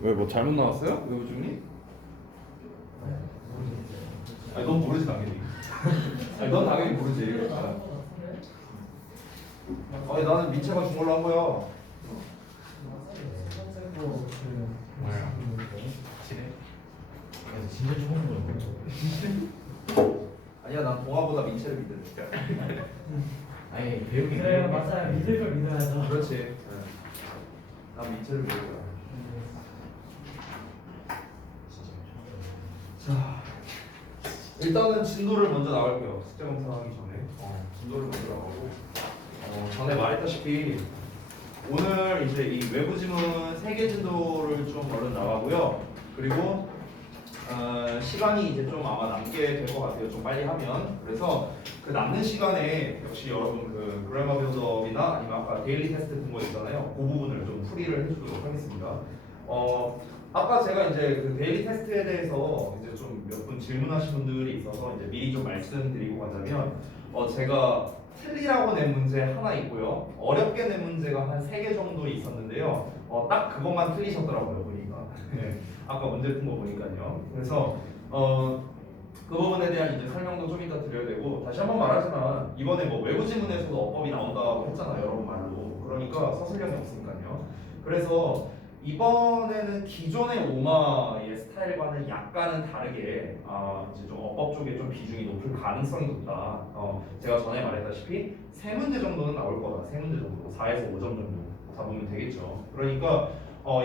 왜 뭐 잘못 나왔어요? 외부 중이? 아니 넌 모르지 당연히. 아니 넌 당연히 모르지. 아니 나는 민채가 준 걸로 한 거야. 뭐야? 진짜 좋은 거야. 아니야 난 동아보다 민채를 믿으니까. 아니 배우기 그래요, 맞아요. 믿을 걸 믿어야죠. 그렇지. 난 민채를 믿을 거야. 자, 일단은 진도를 먼저 나갈게요. 숙제 검사하기 전에. 진도를 먼저 나가고. 전에 말했다시피 오늘 이제 이 외부 지문 3개 진도를 좀 얼른 나가고요. 그리고 시간이 이제 좀 아마 남게 될 것 같아요. 좀 빨리 하면. 그래서 그 남는 시간에 역시 여러분 그 그래머 빌드업이나 아니면 아까 데일리 테스트 같은 거 있잖아요. 그 부분을 좀 풀이를 해주도록 하겠습니다. 아까 제가 이제 그 데일리 테스트에 대해서 이제 좀 몇 분 질문하신 분들이 있어서 이제 미리 좀 말씀드리고 가자면 제가 틀리라고 낸 문제 하나 있고요. 어렵게 낸 문제가 한 3개 정도 있었는데요. 딱 그것만 틀리셨더라고요, 보니까. 네. 아까 문제 푼 거 보니까요. 그래서 그 부분에 대한 이제 설명도 좀 이따 드려야 되고 다시 한번 말하지만 이번에 뭐 외부 지문에서도 어법이 나온다고 했잖아요, 여러분 말로. 그러니까 서술형이 없으니까요. 그래서 이번에는 기존의 오마의 스타일과는 약간은 다르게 이제 좀 어법 쪽에 좀 비중이 높을 가능성이 높다. 제가 전에 말했다시피 3문제 정도는 나올 거다. 3문제 정도, 4에서 5점 정도 잡으면 되겠죠. 그러니까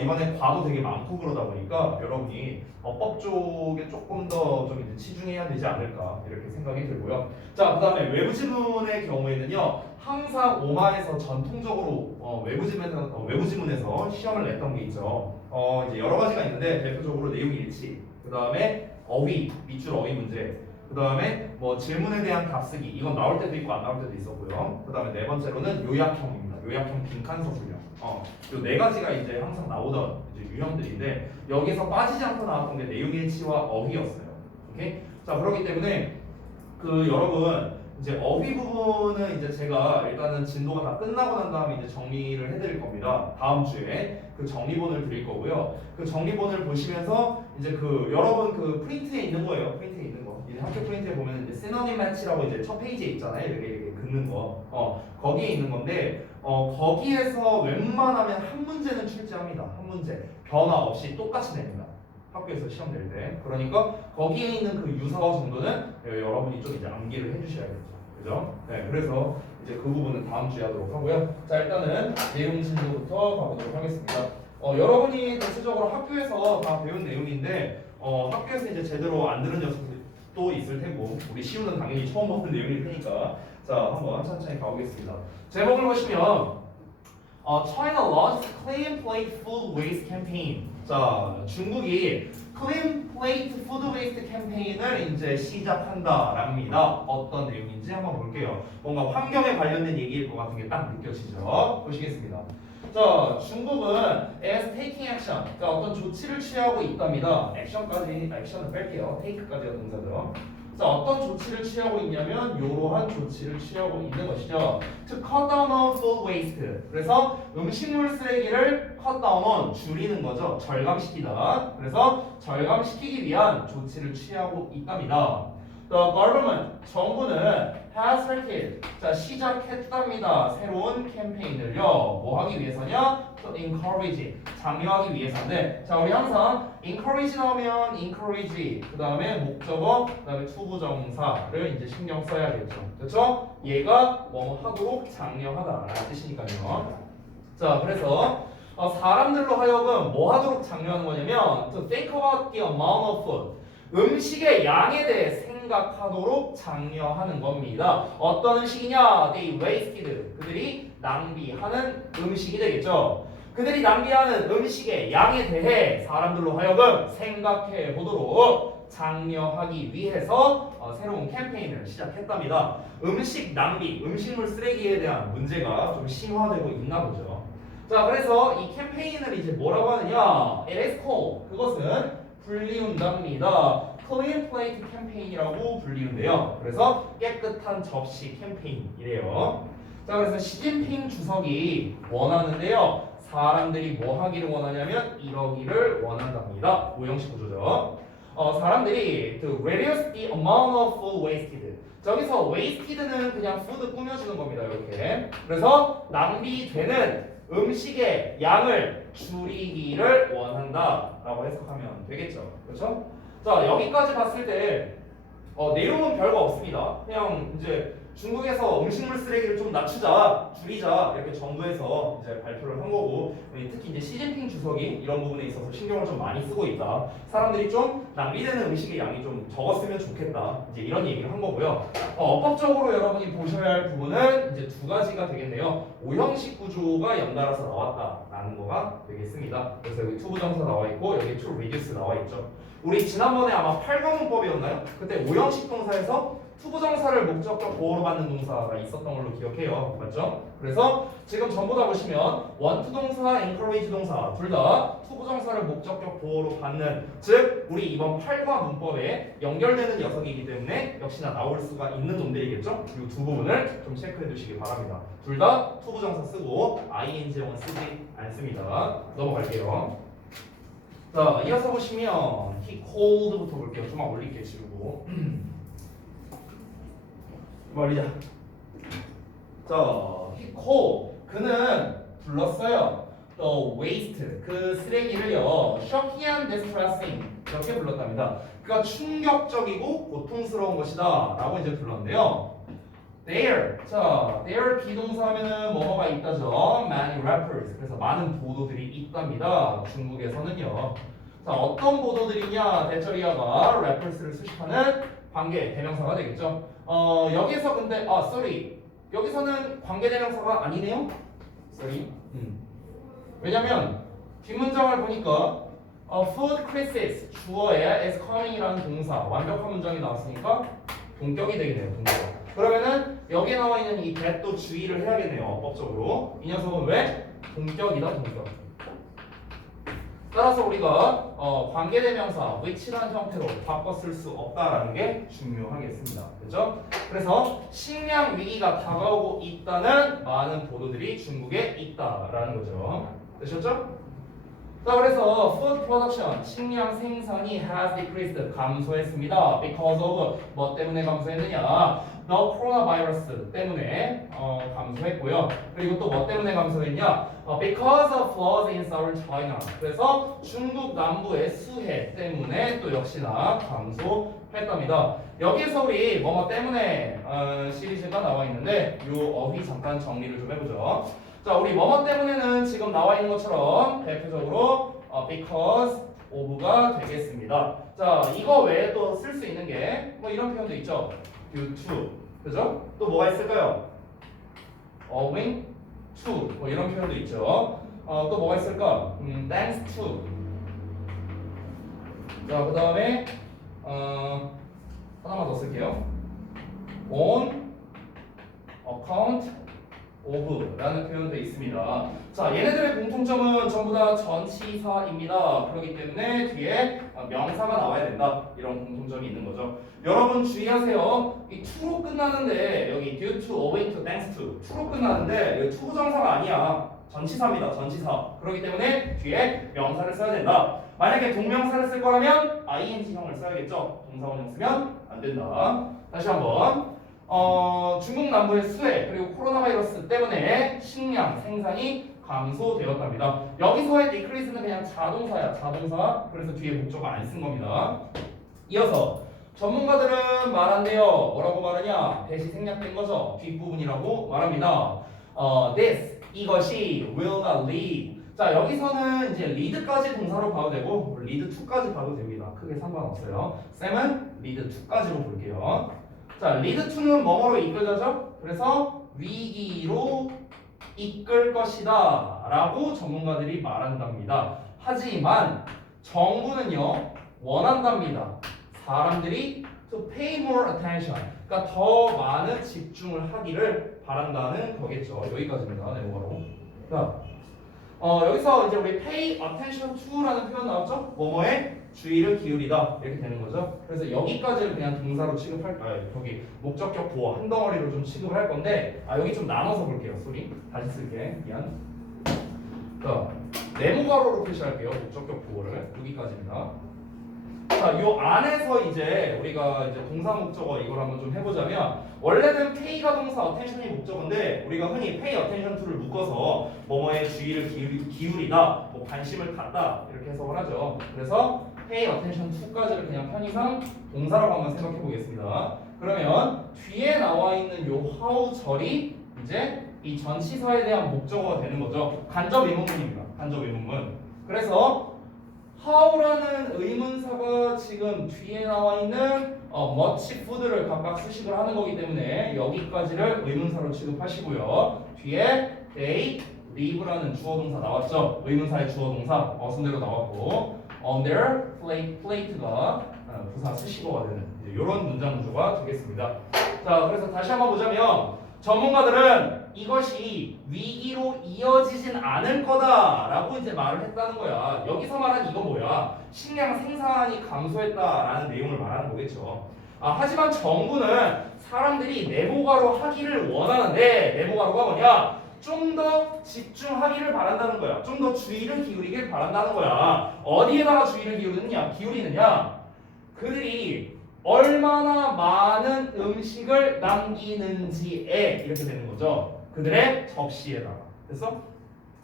이번에 과도 되게 많고 그러다 보니까 여러분이 어법 쪽에 조금 더 좀 이제 치중해야 되지 않을까 이렇게 생각이 들고요. 자, 그다음에 외부 지문의 경우에는요, 항상 오마에서 전통적으로 외부 지문에서 시험을 냈던 게 있죠. 이제 여러 가지가 있는데 대표적으로 내용 일치, 그다음에 어휘, 밑줄 어휘 문제, 그다음에 뭐 질문에 대한 답쓰기, 이건 나올 때도 있고 안 나올 때도 있었고요. 그다음에 네 번째로는 요약형입니다. 요약형 빈칸 서술형. 요 4가지가 이제 항상 나오던 이제 유형들인데 여기서 빠지지 않고 나왔던 게 내용 일치와 어휘였어요. 오케이? 자, 그렇기 때문에 그 여러분 이제 어휘 부분은 이제 제가 일단은 진도가 다 끝나고 난 다음에 이제 정리를 해드릴 겁니다. 다음 주에 그 정리본을 드릴 거고요. 그 정리본을 보시면서 이제 그 여러분 그 프린트에 있는 거예요. 프린트에 있는 거. 이제 학교 프린트에 보면 이제 시노님 매치라고 이제 첫 페이지에 있잖아요. 이렇게 긋는 거. 거기에 있는 건데 거기에서 웬만하면 한 문제는 출제합니다. 한 문제 변화 없이 똑같이 냅니다. 학교에서 시험 낼 때. 그러니까 거기에 있는 그 유사어 정도는 여러분이 좀 이제 암기를 해주셔야겠죠. 그죠? 네, 그래서 이제 그 부분은 다음 주에 하도록 하고요. 자, 일단은 내용 진도부터 가보도록 하겠습니다. 여러분이 대체적으로 학교에서 다 배운 내용인데 학교에서 이제 제대로 안 들은 녀석도 있을 테고 우리 시우는 당연히 처음 보는 내용일 테니까 자, 한번 천천히 가보겠습니다. 제목을 보시면 China launched Clean Plate Food Waste Campaign. 자, 중국이 Clean Plate Food Waste 캠페인을 이제 시작한다랍니다. 어떤 내용인지 한번 볼게요. 뭔가 환경에 관련된 얘기일 것 같은 게 딱 느껴지죠? 보시겠습니다. 자, 중국은 is taking action. 그러니까 어떤 조치를 취하고 있답니다. 액션을 뺄게요. take까지가 동사죠. 자, 어떤 조치를 취하고 있냐면 이러한 조치를 취하고 있는 것이죠. To cut down on food waste. 그래서 음식물 쓰레기를 cut down on 줄이는 거죠. 절감시키다. 그래서 절감시키기 위한 조치를 취하고 있답니다. The government, 정부는 has started, 자, 시작했답니다. 새로운 캠페인을요. 뭐 하기 위해서냐? To encourage, 장려하기 위해서인데, 자, 우리 항상 encourage 나오면 encourage, 그 다음에 목적어, 그 다음에 투부정사를 이제 신경 써야겠죠. 그렇죠? 얘가 뭐 하도록 장려하다라는 뜻이니까요. 자, 그래서 사람들로 하여금 뭐 하도록 장려하는 거냐면 to think about the amount of food, 음식의 양에 대해 생각하도록 장려하는 겁니다. 어떤 음식이냐? They wasted. 그들이 낭비하는 음식이 되겠죠. 그들이 낭비하는 음식의 양에 대해 사람들로 하여금 생각해 보도록 장려하기 위해서 새로운 캠페인을 시작했답니다. 음식 낭비, 음식물 쓰레기에 대한 문제가 좀 심화되고 있나 보죠. 자, 그래서 이 캠페인을 이제 뭐라고 하느냐? It is called. 그것은 불리운답니다. Clean Plate 캠페인이라고 불리는데요. 그래서 깨끗한 접시 캠페인이래요. 자, 그래서 시진핑 주석이 원하는데요. 사람들이 뭐 하기를 원하냐면 이러기를 원한답니다. 오형식 구조죠. 사람들이 to reduce the amount of food wasted. 저기서 wasted는 그냥 food 꾸며주는 겁니다. 이렇게. 그래서 낭비되는 음식의 양을 줄이기를 원한다라고 해석하면 되겠죠. 그렇죠? 자, 여기까지 봤을 때 내용은 별거 없습니다. 그냥 이제 중국에서 음식물 쓰레기를 좀 낮추자, 줄이자 이렇게 정부에서 이제 발표를 한 거고, 특히 이제 시진핑 주석이 이런 부분에 있어서 신경을 좀 많이 쓰고 있다. 사람들이 좀 낭비되는 음식의 양이 좀 적었으면 좋겠다. 이제 이런 얘기를 한 거고요. 어법적으로 여러분이 보셔야 할 부분은 이제 두 가지가 되겠네요. 오형식 구조가 연달아서 나왔다라는 거가 되겠습니다. 그래서 여기 투부정사 나와 있고 여기 to reduce 나와 있죠. 우리 지난번에 아마 8강 문법이었나요? 그때 오형식 동사에서 투부정사를 목적격 보호로 받는 동사가 있었던 걸로 기억해요. 맞죠? 그래서 지금 전부 다 보시면 원투 동사, encourage 동사 둘 다 투부정사를 목적격 보호로 받는, 즉 우리 이번 8과 문법에 연결되는 녀석이기 때문에 역시나 나올 수가 있는 놈들이겠죠? 이 두 부분을 좀 체크해 두시기 바랍니다. 둘 다 투부정사 쓰고 ing형은 쓰지 않습니다. 넘어갈게요. 자, 이어서 보시면 he cold부터 볼게요. 좀만 올릴게요. 지우고 말이자. 자, he cold, 그는 불렀어요. 또 waste, 그 쓰레기를요, shocking and distressing 이렇게 불렀답니다. 그가 충격적이고 고통스러운 것이다 라고 이제 불렀는데요. There, 자, there 비동사 하면은 뭐가 있다죠? Many rappers, 그래서 많은 보도들이 있답니다. 중국에서는요. 자, 어떤 보도들이냐? 대절이야가 rappers를 수식하는 관계 대명사가 되겠죠. 여기서 근데 sorry, 여기서는 관계 대명사가 아니네요. sorry. 왜냐면 뒷문장을 보니까 food crisis 주어에 is coming이라는 동사 완벽한 문장이 나왔으니까 동격이 되겠네요. 동격. 그러면은 여기에 나와 있는 이 that도 주의를 해야겠네요. 어법적으로. 이 녀석은 왜? 동격이다. 동격. 따라서 우리가 관계대명사 which라는 형태로 바꿔 쓸 수 없다라는 게 중요하겠습니다. 그렇죠? 그래서 식량 위기가 다가오고 있다는 많은 보도들이 중국에 있다라는 거죠. 되셨죠? 자, 그래서 food production, 식량 생산이 has decreased, 감소했습니다. because of, 뭐 때문에 감소했느냐? the coronavirus 때문에 감소했고요. 그리고 또 뭐 때문에 감소했냐? because of floods in southern China. 그래서 중국 남부의 수해 때문에 또 역시나 감소했답니다. 여기에서 우리 뭐뭐 때문에 시리즈가 나와 있는데 요 어휘 잠깐 정리를 좀 해보죠. 자, 우리 뭐뭐 때문에는 지금 나와 있는 것처럼 대표적으로 because of가 되겠습니다. 자, 이거 외에 또 쓸 수 있는 게 뭐 이런 표현도 있죠. due to, 그죠? 또 뭐가 있을까요? owing to, 뭐 이런 표현도 있죠. 또 뭐가 있을까? thanks to. 자, 그 다음에 하나만 더 쓸게요. on account of 라는 표현도 있습니다. 자, 얘네들의 공통점은 전부 다 전치사입니다. 그렇기 때문에 뒤에 명사가 나와야 된다. 이런 공통점이 있는 거죠. 여러분 주의하세요. 이 to로 끝나는데 여기 due to, owing to, thanks to to로 끝나는데 여기 투부정사가 아니야. 전치사입니다. 전치사. 그렇기 때문에 뒤에 명사를 써야 된다. 만약에 동명사를 쓸 거라면 ing형을 써야겠죠. 동사원형 쓰면 안 된다. 다시 한번. 중국 남부의 수해 그리고 코로나 바이러스 때문에 식량 생산이 감소되었답니다. 여기서의 decrease는 그냥 자동사야. 자동사. 그래서 뒤에 목적어 안 쓴 겁니다. 이어서 전문가들은 말한대요. 뭐라고 말하냐? 대시 생략된 거죠. 뒷부분이라고 말합니다. This, 이것이 will not lead. 자, 여기서는 이제 lead까지 동사로 봐도 되고 lead to까지 봐도 됩니다. 크게 상관없어요. 쌤은 lead to까지로 볼게요. 자, lead to는 뭐뭐로 이끌다죠? 그래서 위기로 이끌 것이다 라고 전문가들이 말한답니다. 하지만 정부는요 원한답니다. 사람들이 to pay more attention, 그러니까 더 많은 집중을 하기를 바란다는 거겠죠. 여기까지입니다. 네모로. 자, 여기서 이제 우리 pay attention to라는 표현 나왔죠? 뭐뭐에 주의를 기울이다 이렇게 되는 거죠. 그래서 여기까지를 그냥 동사로 취급할까요? 여기 목적격 보어 한 덩어리로 좀 취급을 할 건데 여기 좀 나눠서 볼게요. 소리 다시 쓸게. 미안. 자, 네모가로로 표시할게요. 목적격 보호를 여기까지입니다. 자, 요 안에서 이제 우리가 이제 동사 목적어 이걸 한번 좀 해보자면 원래는 pay가 동사 attention이 목적어인데 우리가 흔히 pay attention to를 묶어서 뭐뭐에 주의를 기울이다, 뭐 관심을 갖다 이렇게 해석을 하죠. 그래서 pay attention to까지를 그냥 편의상 동사라고 한번 생각해 보겠습니다. 그러면 뒤에 나와 있는 요 how 절이 이제 이 전치사에 대한 목적어가 되는 거죠. 간접 의문문입니다. 간접 의문문. 그래서 how라는 의문사가 지금 뒤에 나와 있는 much food를 각각 수식을 하는 거기 때문에 여기까지를 의문사로 취급하시고요. 뒤에 they, live라는 주어동사 나왔죠. 의문사의 주어동사 순대로 나왔고 on their plate가 부사 수식어가 되는 이런 문장 구조가 되겠습니다. 자, 그래서 다시 한번 보자면 전문가들은 이것이 위기로 이어지진 않을 거다라고 이제 말을 했다는 거야. 여기서 말한 이건 뭐야? 식량 생산이 감소했다라는 내용을 말하는 거겠죠. 하지만 정부는 사람들이 내보가로 하기를 원하는데 내보가로가 뭐냐? 좀 더 집중하기를 바란다는 거야. 좀 더 주의를 기울이길 바란다는 거야. 어디에다가 주의를 기울이느냐? 그들이 얼마나 많은 음식을 남기는지에 이렇게 되는 거죠. 그들의 접시에다가. 그래서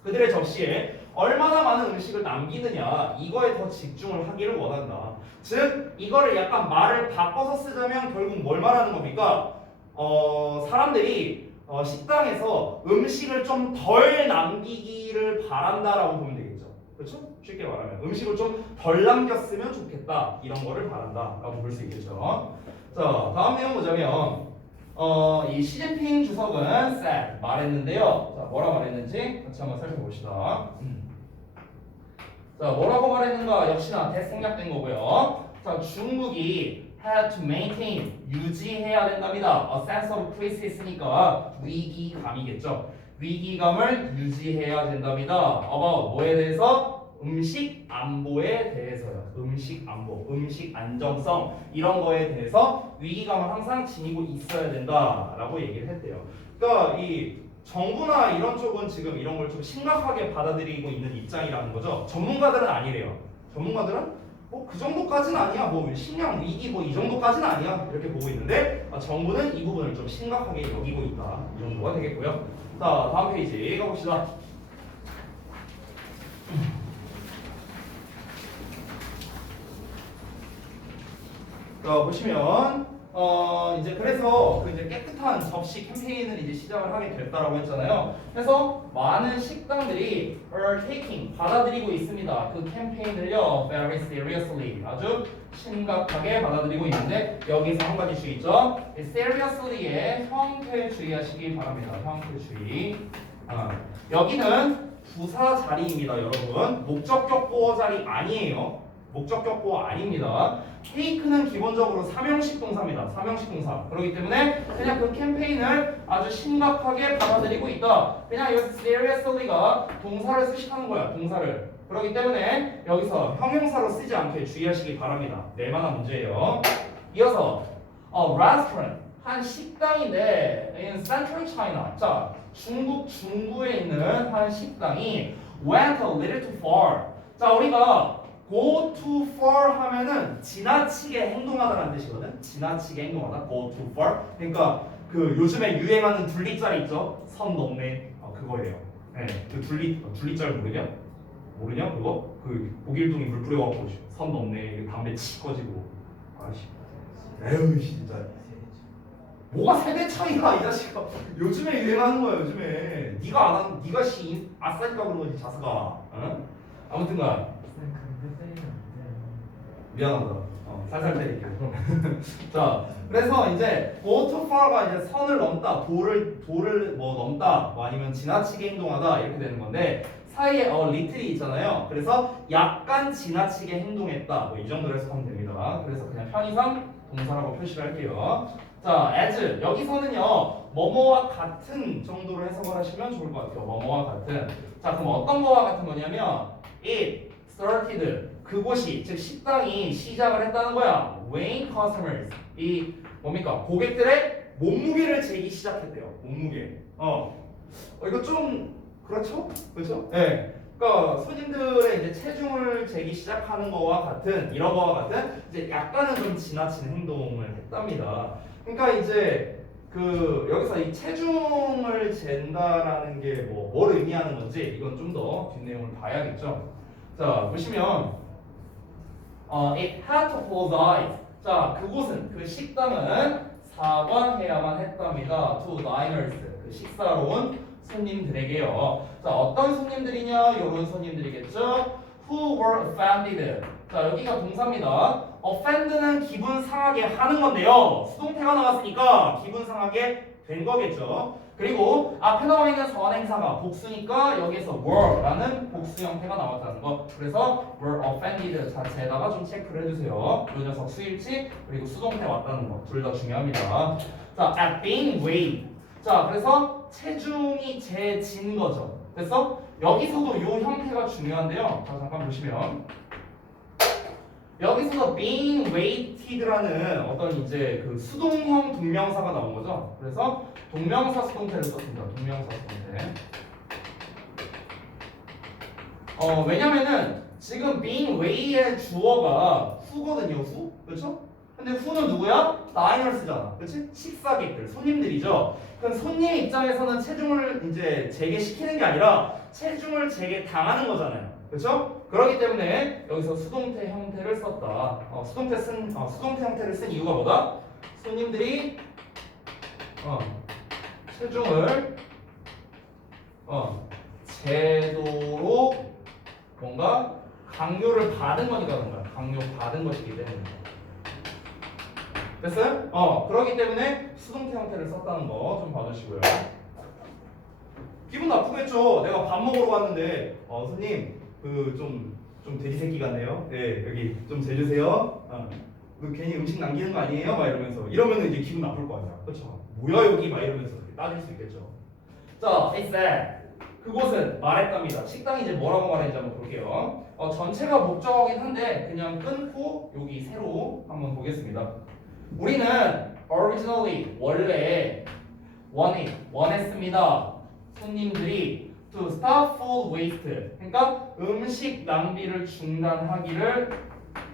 그들의 접시에 얼마나 많은 음식을 남기느냐 이거에 더 집중을 하기를 원한다. 즉 이거를 약간 말을 바꿔서 쓰자면 결국 뭘 말하는 겁니까? 사람들이 식당에서 음식을 좀 덜 남기기를 바란다라고 보면 되겠죠. 그렇죠? 쉽게 말하면 음식을 좀 덜 남겼으면 좋겠다 이런 거를 바란다라고 볼 수 있겠죠. 자, 다음 내용 보자면 이 시진핑 주석은 said 말했는데요. 자, 뭐라 말했는지 같이 한번 살펴봅시다. 자, 뭐라고 말했는가 역시나 대생략된 거고요. 자, 중국이 had to maintain 유지해야 된답니다. A sense of crisis,니까 위기감이겠죠. 위기감을 유지해야 된답니다. about 뭐에 대해서? 음식 안보에 대해서요. 음식 안보, 음식 안정성 이런 거에 대해서 위기감을 항상 지니고 있어야 된다라고 얘기를 했대요. 그러니까 이 정부나 이런 쪽은 지금 이런 걸 좀 심각하게 받아들이고 있는 입장이라는 거죠. 전문가들은 아니래요. 전문가들은 뭐 그 정도까지는 아니야. 뭐 식량 위기 뭐 이 정도까지는 아니야. 이렇게 보고 있는데 정부는 이 부분을 좀 심각하게 여기고 있다. 이 정도가 되겠고요. 자, 다음 페이지 가봅시다. 자, 보시면 이제 그래서 그 이제 깨끗한 접시 캠페인을 이제 시작을 하게 됐다라고 했잖아요. 그래서 많은 식당들이 are taking 받아들이고 있습니다. 그 캠페인을요 very seriously 아주 심각하게 받아들이고 있는데 여기서 한 가지 주의 있죠. seriously의 형태 주의하시기 바랍니다. 형태 주의. 여기는 부사 자리입니다, 여러분. 목적격 보어 자리 아니에요. 목적격 보어 아닙니다. take는 기본적으로 삼형식 동사입니다. 삼형식 동사. 그렇기 때문에 그냥 그 캠페인을 아주 심각하게 받아들이고 있다. 그냥 여기서 seriously가 동사를 수식하는 거야. 동사를. 그렇기 때문에 여기서 형용사로 쓰지 않게 주의하시기 바랍니다. 낼만한 문제예요. 이어서 restaurant 한 식당인데 in central China. 자, 중국 중부에 있는 한 식당이 went a little too far. 자, 우리가 go too far 하면은 지나치게 행동하다라는 뜻이거든. 지나치게 행동하다. go too far. 그러니까 그 요즘에 유행하는 둘리짤 있죠. 선 넘네. 그거예요. 네, 그 둘리짤 모르냐? 모르냐? 그거? 그 고길동이 물 뿌려갖고 선 넘네. 담배 치 꺼지고. 아씨. 에휴 진짜. 뭐가 세대 차이가 이 자식아. 요즘에 유행하는 거야 요즘에. 네가 안 하는 네가 아싸니까 그런 거지 자스가. 응? 아무튼간. 미안하다. 살살 때릴게. 자, 그래서 이제 go too far가 이제 선을 넘다, 도를 뭐 넘다, 뭐 아니면 지나치게 행동하다 이렇게 되는 건데 사이에 little이 있잖아요. 그래서 약간 지나치게 행동했다. 뭐 이 정도로 해석하면 됩니다. 그래서 그냥 편의상 동사라고 표시를 할게요. 자, as 여기서는요 뭐뭐와 같은 정도로 해석을 하시면 좋을 것 같아요. 뭐뭐와 같은. 자, 그럼 어떤 거와 같은 거냐면 it started 그곳이 즉 식당이 시작을 했다는 거야. weighing customers 이 뭡니까 고객들의 몸무게를 재기 시작했대요. 몸무게. 이거 좀 그렇죠? 그렇죠? 네. 그러니까 손님들의 이제 체중을 재기 시작하는 거와 같은 이런 거와 같은 이제 약간은 좀 지나친 행동을 했답니다. 그러니까 이제 그 여기서 이 체중을 잰다라는 게 뭘 의미하는 건지 이건 좀 더 뒷내용을 봐야겠죠. 자 보시면 it had to close. 자 그곳은 그 식당은 사과해야만 했답니다. to diners 그 식사로 온 손님들에게요. 자 어떤 손님들이냐? 이런 손님들이겠죠. Who were offended. 자 여기가 동사입니다. offend는 기분 상하게 하는 건데요. 수동태가 나왔으니까 기분 상하게 된 거겠죠. 그리고 앞에 나와 있는 선행사가 복수니까 여기서 were라는 복수 형태가 나왔다는 거. 그래서 were offended 자체에다가 좀 체크를 해주세요. 이 녀석 수일치 그리고 수동태 왔다는 거 둘 다 중요합니다. 자 at being weighed. 자 그래서 체중이 재진 거죠. 됐어? 여기서도 이 형태가 중요한데요. 자 잠깐 보시면 여기서도 being weighted라는 어떤 이제 그 수동형 동명사가 나온 거죠. 그래서 동명사 수동태를 썼습니다. 동명사 수동태. 왜냐면은 지금 being weigh의 주어가 who거든요. who. 그렇죠? 근데 who는 누구야? diners잖아. 그렇지? 식사객들, 손님들이죠. 그럼 손님 입장에서는 체중을 이제 재개시키는 게 아니라 체중을 재개 당하는 거잖아요. 그렇죠? 그렇기 때문에 여기서 수동태 형태를 썼다. 수동태 형태를 쓴 이유가 뭐다? 손님들이 체중을 제도록 뭔가 강요를 받은 거니까 그런 거야. 강요 받은 것이기 때문에. 됐어요? 그렇기 때문에 수동태 형태를 썼다는 거 좀 봐주시고요. 기분 나쁘겠죠. 내가 밥 먹으러 왔는데 손님 그 좀 돼지 새끼 같네요. 네 여기 좀 재주세요. 그 괜히 음식 남기는 거 아니에요? 막 이러면은 이제 기분 나쁠 거 아니야. 그렇죠? 뭐야 여기 막 이러면서 따질 수 있겠죠. 자, it said 그곳은 말했답니다. 식당이 이제 뭐라고 말했는지 한번 볼게요. 전체가 목적어긴 한데 그냥 끊고 여기 새로 한번 보겠습니다. 우리는 originally 원래 원했습니다. 손님들이 to stop food waste 그러니까 음식 낭비를 중단하기를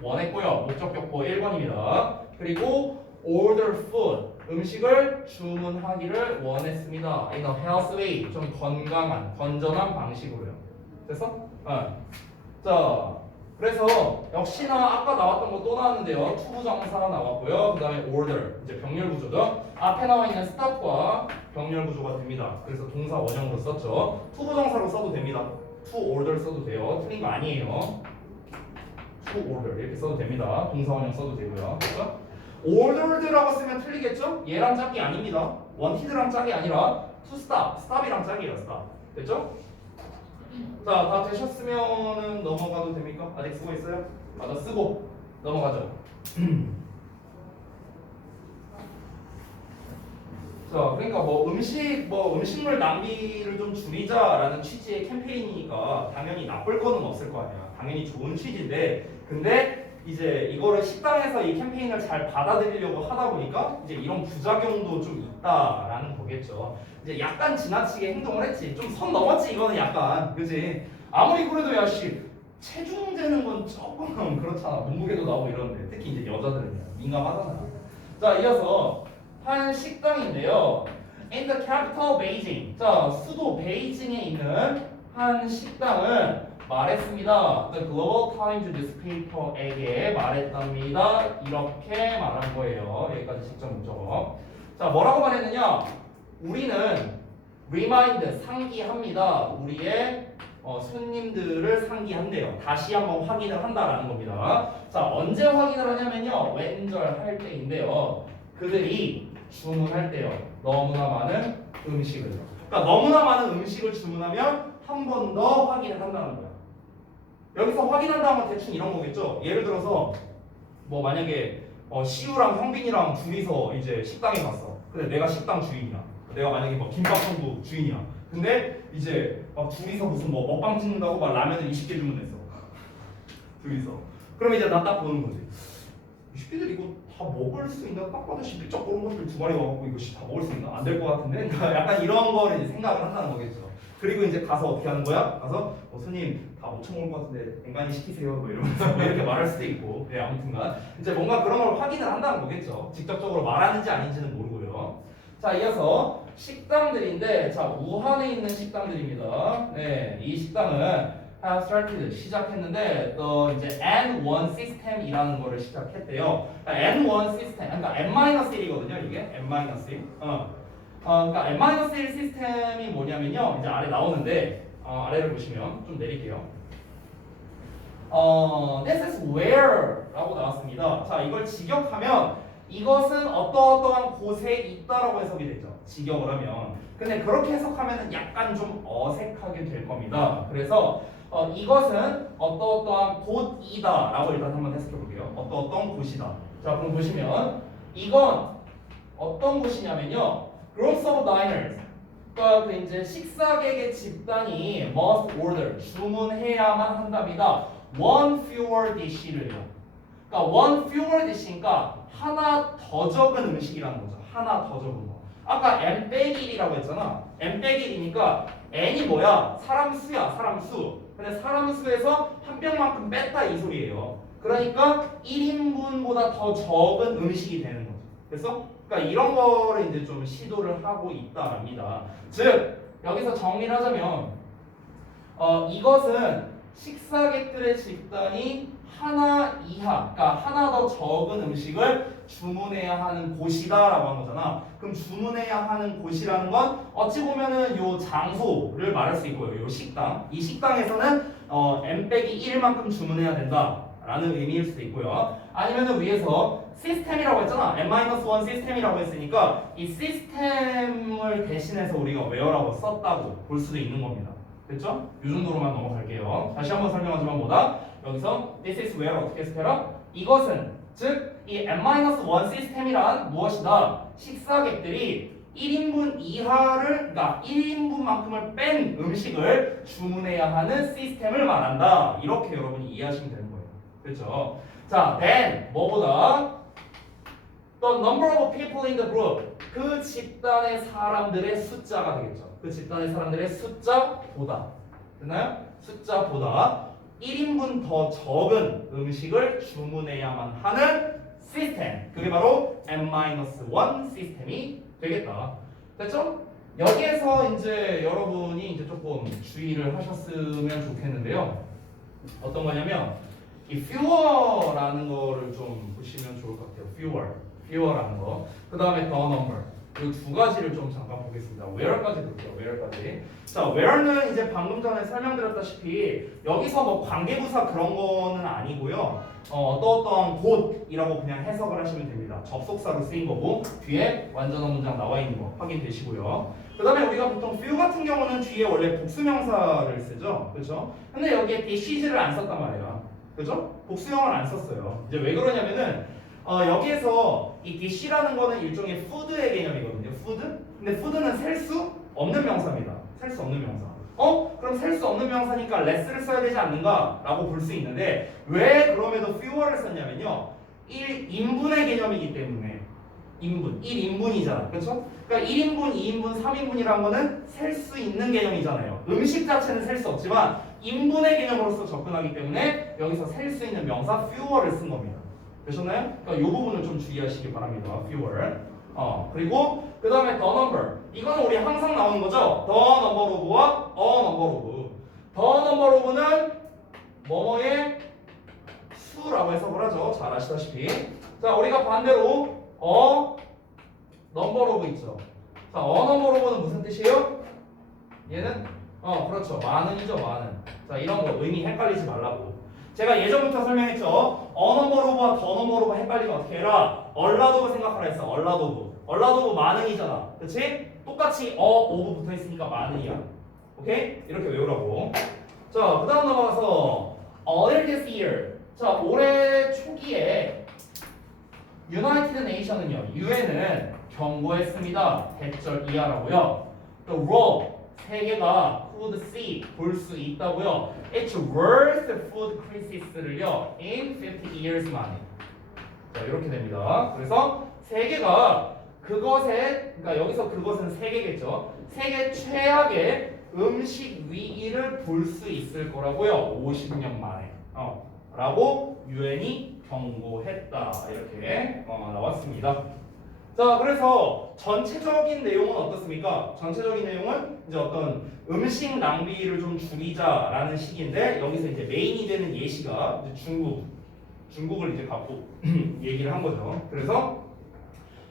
원했고요. 목적격보 1번입니다. 그리고 order food 음식을 주문하기를 원했습니다. in a healthy way 좀 건강한 건전한 방식으로요. 됐어? 자 그래서 역시나 아까 나왔던 거 또 나왔는데요. 투부정사가 나왔고요. 그 다음에 order 이제 병렬 구조죠. 앞에 나와 있는 stop과 병렬 구조가 됩니다. 그래서 동사 원형으로 썼죠. 투부정사로 써도 됩니다. to order 써도 돼요. 틀린 거 아니에요. to order 이렇게 써도 됩니다. 동사 원형 써도 되고요. 그렇죠? ordered라고 쓰면 틀리겠죠? 얘랑 짝이 아닙니다. wanted랑 짝이 아니라 to stop, stop이랑 짝이에요. stop. 됐죠? 자, 다 되셨으면은 넘어가도 됩니까? 아직 쓰고 있어요? 맞아, 쓰고 넘어가죠. 자, 그러니까 음식물 낭비를 좀 줄이자라는 취지의 캠페인이니까 당연히 나쁠 거는 없을 거 아니야. 당연히 좋은 취지인데, 근데 이제 이거를 식당에서 이 캠페인을 잘 받아들이려고 하다 보니까 이제 이런 부작용도 좀 있다라는 거겠죠. 이제 약간 지나치게 행동을 했지. 좀 선 넘었지 이거는 약간. 그지? 아무리 그래도 야씨 체중 재는 건 조금 그렇잖아. 몸무게도 나오고 이러는데 특히 이제 여자들은 민감하잖아. 자 이어서 한 식당인데요. In the capital Beijing. 자 수도 베이징에 있는 한 식당은 말했습니다. The Global Times newspaper에게 말했답니다. 이렇게 말한 거예요. 여기까지 직접 목적어. 자 뭐라고 말했느냐? 우리는 remind 상기합니다. 우리의 손님들을 상기한대요. 다시 한번 확인을 한다라는 겁니다. 자 언제 확인을 하냐면요. 왼절할 때인데요. 그들이 주문할 때요. 너무나 많은 음식을. 그러니까 너무나 많은 음식을 주문하면 한 번 더 확인을 한다는 거야. 여기서 확인한다는 건 대충 이런 거겠죠. 예를 들어서 뭐 만약에 시우랑 형빈이랑 둘이서 이제 식당에 갔어. 근데 내가 식당 주인이야. 내가 만약에 뭐 김밥천국 주인이야. 근데 이제 막 둘이서 무슨 뭐 먹방 찍는다고 막 라면을 20개 주문했어. 둘이서. 그럼 이제 나 딱 보는 거지. 20개들 이거 다 먹을 수 있나? 딱 봐도 시비쩍 그런 것들 두 마리 와갖고 이거 다 먹을 수 있나? 안 될 것 같은데? 그러니까 약간 이런 거를 이제 생각을 한다는 거겠죠. 그리고 이제 가서 어떻게 하는 거야? 가서 손님 다 엄청 먹을 것 같은데 앵간히 시키세요 뭐 이러면서 뭐 이렇게 말할 수도 있고 아무튼간 이제 뭔가 그런 걸 확인을 한다는 거겠죠. 직접적으로 말하는지 아닌지는 모르고요. 자, 이어서 식당들인데 자 우한에 있는 식당들입니다. 네, 이 식당은 have started 시작했는데 이제 N1 시스템이라는 거를 시작했대요. N1 시스템, 그러니까 N-1이거든요. 이게 N-1. 그러니까 N-1 시스템이 뭐냐면요. 이제 아래 나오는데 아래를 보시면 좀 내릴게요. This is where라고 나왔습니다. 자, 이걸 직역하면 이것은 어떠어떠한 곳에 있다라고 해석이 되죠. 직역을 하면. 근데 그렇게 해석하면 약간 좀 어색하게 될 겁니다. 그래서 이것은 어떠어떠한 곳이다라고 일단 한번 해석해 볼게요. 어떠어떠한 곳이다. 자, 그럼 보시면 이건 어떤 곳이냐면요. Groups of diners. 그러니까 그 이제 식사객의 집단이 must order 주문해야만 한답니다. One fewer dish를요. 그러니까 one fewer dish니까 하나 더 적은 음식이라는 거죠. 하나 더 적은 거. 아까 n 빼기 1이라고 했잖아. n 빼기 1이니까 n이 뭐야? 사람 수야, 사람 수. 근데 사람 수에서 한 병만큼 뺐다 이 소리예요. 그러니까 1인분보다 더 적은 음식이 되는 거죠. 그래서 그러니까 이런 거를 이제 좀 시도를 하고 있다랍니다. 즉 여기서 정리를 하자면 이것은 식사객들의 집단이 하나 이하, 그러니까 하나 더 적은 음식을 주문해야 하는 곳이다라고 한 거잖아. 그럼 주문해야 하는 곳이라는 건 어찌 보면은 요 장소를 말할 수 있고요. 요 식당, 이 식당에서는 n 빼기 1만큼 주문해야 된다라는 의미일 수도 있고요. 아니면은 위에서 시스템이라고 했잖아. n-1 시스템이라고 했으니까 이 시스템을 대신해서 우리가 where라고 썼다고 볼 수도 있는 겁니다. 됐죠? 이 정도로만 넘어갈게요. 다시 한번 설명하지만 뭐다? 여기서 this is where 어떻게 해석해라? 이것은 즉 이 n-1 시스템이란 무엇이다? 식사객들이 1인분 이하를 그러니까 1인분만큼을 뺀 음식을 주문해야 하는 시스템을 말한다. 이렇게 여러분이 이해하시면 되는 거예요. 그렇죠? 자, then 뭐보다 the number of people in the group 그 집단의 사람들의 숫자가 되겠죠. 그 집단의 사람들의 숫자보다 됐나요? 숫자보다 1인분 더 적은 음식을 주문해야만 하는 시스템 그게 바로 n-1 시스템이 되겠다. 됐죠? 여기에서 이제 여러분이 이제 조금 주의를 하셨으면 좋겠는데요. 어떤 거냐면 이 fewer라는 거를 좀 보시면 좋을 것 같아요. fewer라는 거. 그 다음에 the number. 이 두 가지를 좀 잠깐 보겠습니다. where까지 볼게요. where까지. 자, where는 이제 방금 전에 설명드렸다시피 여기서 뭐 관계부사 그런 거는 아니고요. 어떠한 곳이라고 그냥 해석을 하시면 됩니다. 접속사로 쓰인 거고 뒤에 완전한 문장 나와 있는 거 확인되시고요. 그 다음에 우리가 보통 few 같은 경우는 뒤에 원래 복수명사를 쓰죠. 그렇죠? 근데 여기에 dishes 안 썼단 말이에요. 그죠? 복수형을 안 썼어요. 이제 왜 그러냐면은 여기에서 이 dish라는 거는 일종의 food의 개념이거든요. food. 근데 food는 셀 수 없는 명사입니다. 셀 수 없는 명사. 그럼 셀 수 없는 명사니까 less를 써야 되지 않는가라고 볼 수 있는데 왜 그럼에도 fewer를 썼냐면요. 1인분의 개념이기 때문에 1인분이잖아. 그렇죠? 그러니까 1인분, 2인분, 3인분이란 거는 셀 수 있는 개념이잖아요. 음식 자체는 셀 수 없지만 인분의 개념으로서 접근하기 때문에 여기서 셀 수 있는 명사 fewer를 쓴 겁니다. 되셨나요? 그러니까 이 부분을 좀 주의하시기 바랍니다. fewer. 그리고 그 다음에 the number. 이거는 우리 항상 나오는 거죠. the number of와 a number of. the number of는 뭐뭐의 수라고 해석을 하죠. 잘 아시다시피. 자, 우리가 반대로 a number of 있죠. 자, a number of는 무슨 뜻이에요? 얘는 그렇죠. 많은이죠, 많은. 자, 이런 거 의미 헷갈리지 말라고. 제가 예전부터 설명했죠. 어너머로브와 더너머로브 헷갈리면 어떻게 해라? 얼라도브 생각하라 했어. 얼라도브 많은이잖아. 그치? 똑같이 오브 붙어 있으니까 많은이야. 오케이? 이렇게 외우라고. 자, 그 다음 넘어가서 earlier this year. 자, 올해 초기에 United Nations는요. UN은 경고했습니다. 대절 이하라고요. The world 세계가 could see 볼 수 있다고요. It's worst food crisis를요 in 50 years 만에. 자, 이렇게 됩니다. 그래서 세계가 그것에 그러니까 여기서 그것은 세계겠죠. 세계 최악의 음식 위기를 볼 수 있을 거라고요. 50년 만에. 라고 유엔이 경고했다. 이렇게 나왔습니다. 자, 그래서 전체적인 내용은 어떻습니까? 전체적인 내용은 이제 어떤 음식 낭비를 좀 줄이자라는 식인데 여기서 이제 메인이 되는 예시가 이제 중국을 이제 갖고 얘기를 한 거죠. 그래서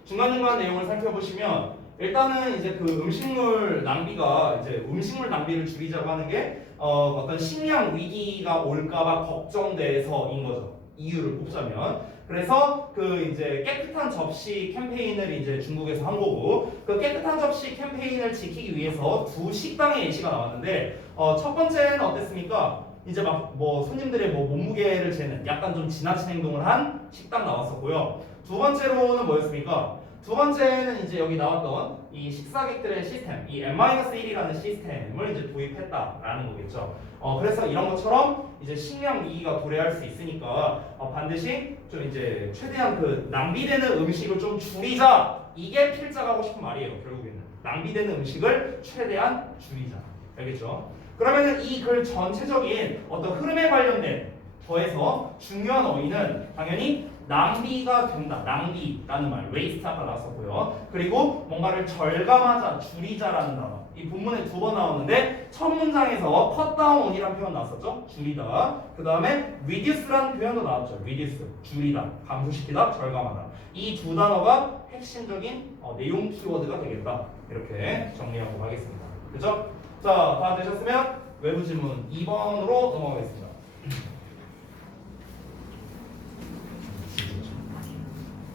중간중간 내용을 살펴보시면 일단은 이제 그 음식물 낭비가 이제 음식물 낭비를 줄이자고 하는 게 어떤 식량 위기가 올까봐 걱정돼서인 거죠. 이유를 꼽자면. 그래서 그 이제 깨끗한 접시 캠페인을 이제 중국에서 한 거고 그 깨끗한 접시 캠페인을 지키기 위해서 두 식당의 예시가 나왔는데 첫 번째는 어땠습니까? 이제 막 뭐 손님들의 뭐 몸무게를 재는 약간 좀 지나친 행동을 한 식당 나왔었고요. 두 번째로는 뭐였습니까? 두 번째는 이제 여기 나왔던 이 식사객들의 시스템, 이 N-1이라는 시스템을 이제 도입했다라는 거겠죠. 그래서 이런 것처럼 이제 식량 위기가 도래할 수 있으니까 반드시 좀 이제 최대한 그 낭비되는 음식을 좀 줄이자. 이게 필자가 하고 싶은 말이에요. 결국에는 낭비되는 음식을 최대한 줄이자. 알겠죠? 그러면은 이 글 전체적인 어떤 흐름에 관련된 더해서 중요한 어휘는 당연히 낭비가 된다. 낭비라는 말, waste 아까 나왔었고요. 그리고 뭔가를 절감하자, 줄이자라는 단어. 이 본문에 두 번 나오는데 첫 문장에서 cut down on이라는 표현 나왔었죠. 줄이다. 그 다음에 reduce라는 표현도 나왔죠. reduce, 줄이다, 감소시키다, 절감하다. 이 두 단어가 핵심적인 내용 키워드가 되겠다. 이렇게 정리하고 가겠습니다. 그죠? 자, 다 되셨으면 외부 질문 2번으로 넘어가겠습니다.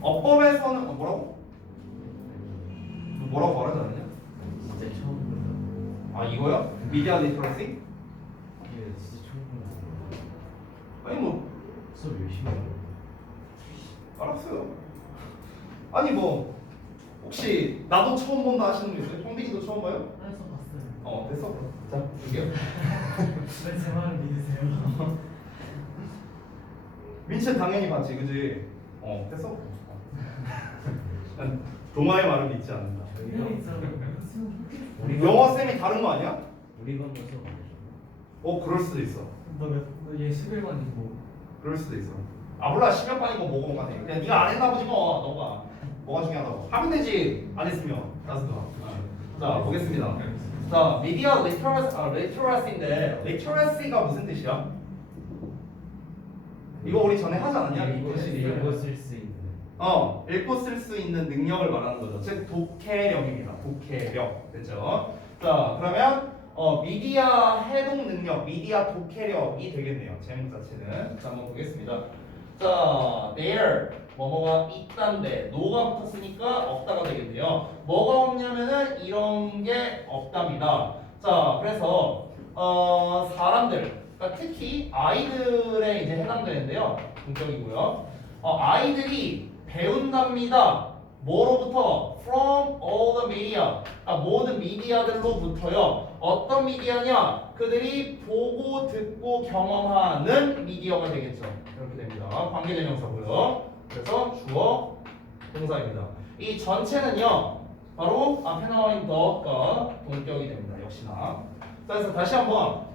어법에서는 뭐라고? 뭐라고 말하지 않았냐? 진짜 처음 아 이거요? 미디어 리터러시? 예, 진짜 처음 보는 아니 뭐 수업 열심히 해요. 알았어요. 아니 뭐 혹시 나도 처음 본다 하시는 분 있어요? 형빈이도 처음 봐요? 해서 봤어요. 됐어 그럼. 자 여기요. 왜 제 말을 믿으세요? 민채 당연히 봤지, 그지? 됐어. 난 동아의 말을 믿지 않는다. 분명히 있잖아. 영어 쌤이 다른 거 아니야? 우리 반도 수업 안 해줘. 그럴 수도 있어. 너얘 11번이고. 그럴 수도 있어. 아 몰라 10년반이고 뭐고 간에 그냥 네가 안 했나 보지 뭐. 너가 뭐가 중요하다고 하면 되지. 안 했으면 나스가. 자 보겠습니다. 자 미디어 리터러시인데 리터러시가 무슨 뜻이야? 이거 우리 전에 하지 않았냐? 이것이 읽고 쓸 수 있는. 읽고 쓸 수 있는 능력을 말하는 거죠. 즉 독해력입니다. 독해력. 됐죠? 자, 그러면 미디어 해독 능력, 미디어 독해력이 되겠네요. 제목 자체는. 자, 한번 보겠습니다. 자, there 뭐뭐가 있단데 no가 붙었으니까 없다가 되겠네요. 뭐가 없냐면은 이런 게 없답니다. 자, 그래서 사람들 그러니까 특히 아이들에 이제 해당되는데요. 동격이고요. 아이들이 배운답니다. 뭐로부터? From all the media. 모든 미디어들로부터요. 어떤 미디어냐? 그들이 보고 듣고 경험하는 미디어가 되겠죠. 이렇게 됩니다. 관계대명사고요. 그래서 주어 동사입니다. 이 전체는요. 바로 앞에 나와 있는 the가 동격이 됩니다. 역시나. 그래서 다시 한번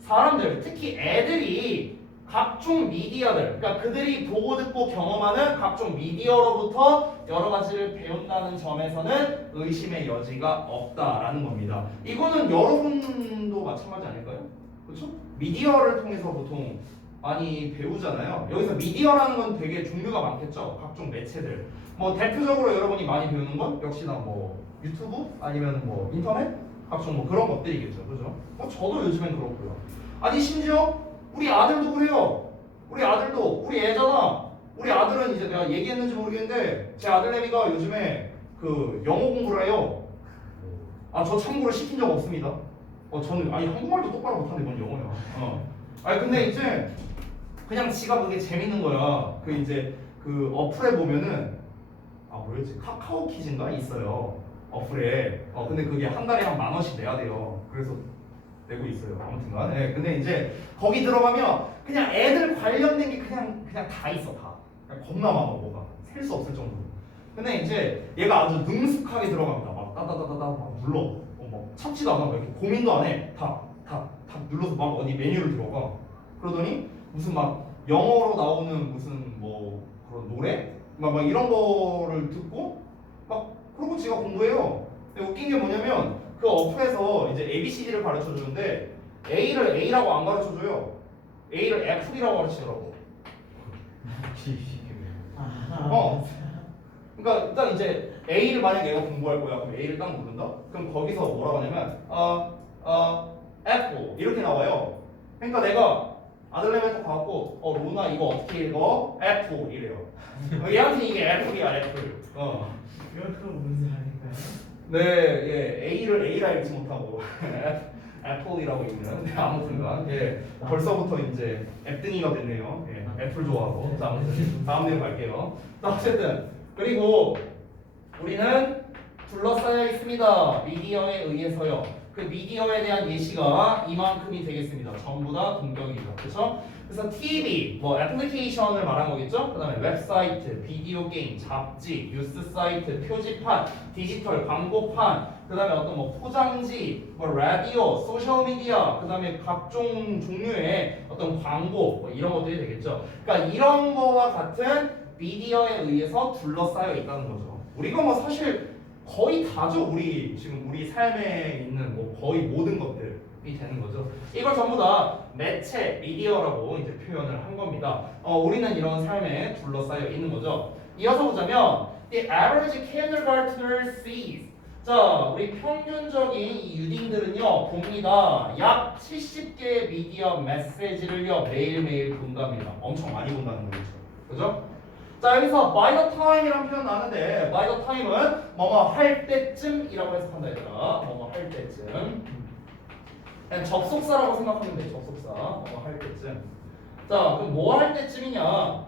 사람들, 특히 애들이 각종 미디어들, 그러니까 그들이 보고 듣고 경험하는 각종 미디어로부터 여러 가지를 배운다는 점에서는 의심의 여지가 없다라는 겁니다. 이거는 여러분도 마찬가지 아닐까요? 그렇죠? 미디어를 통해서 보통 많이 배우잖아요. 여기서 미디어라는 건 되게 종류가 많겠죠. 각종 매체들. 뭐 대표적으로 여러분이 많이 배우는 건 역시나 뭐 유튜브 아니면 뭐 인터넷 각종 뭐 그런 것들이겠죠. 그죠? 저도 요즘엔 그렇고요. 아니 심지어 우리 아들도 그래요. 우리 아들도 우리 애잖아. 우리 아들은 이제 내가 얘기했는지 모르겠는데 제 아들내미가 요즘에 그 영어 공부를 해요. 저 참고로 시킨 적 없습니다. 저는 아니 한국말도 똑바로 못하는데 뭔 영어야. 아니 근데 이제 그냥 지가 그게 재밌는 거야. 그 이제 그 어플에 보면은 뭐였지? 카카오 키즈인가 있어요. 어플에. 근데 그게 한 달에 한 10,000원씩 내야 돼요. 그래서 내고 있어요. 아무튼간. 네, 근데 이제 거기 들어가면 그냥 애들 관련된 게 그냥 다 있어 다. 그냥 겁나 많아 뭐가 셀 수 없을 정도로. 근데 이제 얘가 아주 능숙하게 들어갑니다. 막 따다다다다 막 눌러. 막 찾지도 않아. 이렇게 고민도 안 해. 다 눌러서 막 어디 메뉴를 들어가. 그러더니 무슨 막 영어로 나오는 무슨 뭐 그런 노래? 막 이런 거를 듣고 막 그러고 지가 공부해요. 근데 웃긴 게 뭐냐면 그 어플에서 이제 ABCD를 가르쳐 주는데 A를 A라고 안 가르쳐 줘요. A를 F이라고 가르치더라고. 어. 그러니까 일단 이제 A를 만약에 얘가 공부할 거야. 그럼 A를 딱 누른다. 그럼 거기서 뭐라고 하냐면 F 이렇게 나와요. 그러니까 내가 아들내미한테 가갖고 로나 이거 어떻게 읽어? F 이래요. 얘한테 이게 F야 F. 이것도 무슨 말인가요? 네, 예, A를 A라 읽지 못하고 애플이라고 읽는. 네, 아무튼간 예, 벌써부터 이제 앱등이가 됐네요. 예, 애플 좋아하고. 자, 아무튼 다음 내용 갈게요. 자, 어쨌든 그리고 우리는 둘러싸여 있습니다. 미디어에 의해서요. 그 미디어에 대한 예시가 이만큼이 되겠습니다. 전부 다 동격이죠. 그렇죠? 그래서 TV, 뭐 애플리케이션을 말한 거겠죠? 그 다음에 웹사이트, 비디오 게임, 잡지, 뉴스 사이트, 표지판, 디지털 광고판, 그 다음에 어떤 뭐 포장지, 뭐 라디오, 소셜 미디어, 그 다음에 각종 종류의 어떤 광고, 뭐 이런 것들이 되겠죠. 그러니까 이런 거와 같은 미디어에 의해서 둘러싸여 있다는 거죠. 우리가 뭐 사실 거의 다죠. 우리 삶에 있는 뭐 거의 모든 것들이 되는 거죠. 이걸 전부 다 매체, 미디어라고 이제 표현을 한 겁니다. 우리는 이런 삶에 둘러싸여 있는 거죠. 이어서 보자면 the average kindergartner sees. 자, 우리 평균적인 이 유딩들은요 봅니다. 약 70개의 미디어 메시지를요 매일매일 본답니다. 엄청 많이 본다는 거죠. 그죠? 자, 여기서 by the time이라는 표현 나왔는데 by the time은 뭐뭐 할 때쯤이라고 해석한다 얘들아. 뭐뭐 할 때쯤. 그냥 접속사라고 생각하면 돼. 접속사. 뭐뭐 할 때쯤. 자, 그럼 뭐 할 때쯤이냐?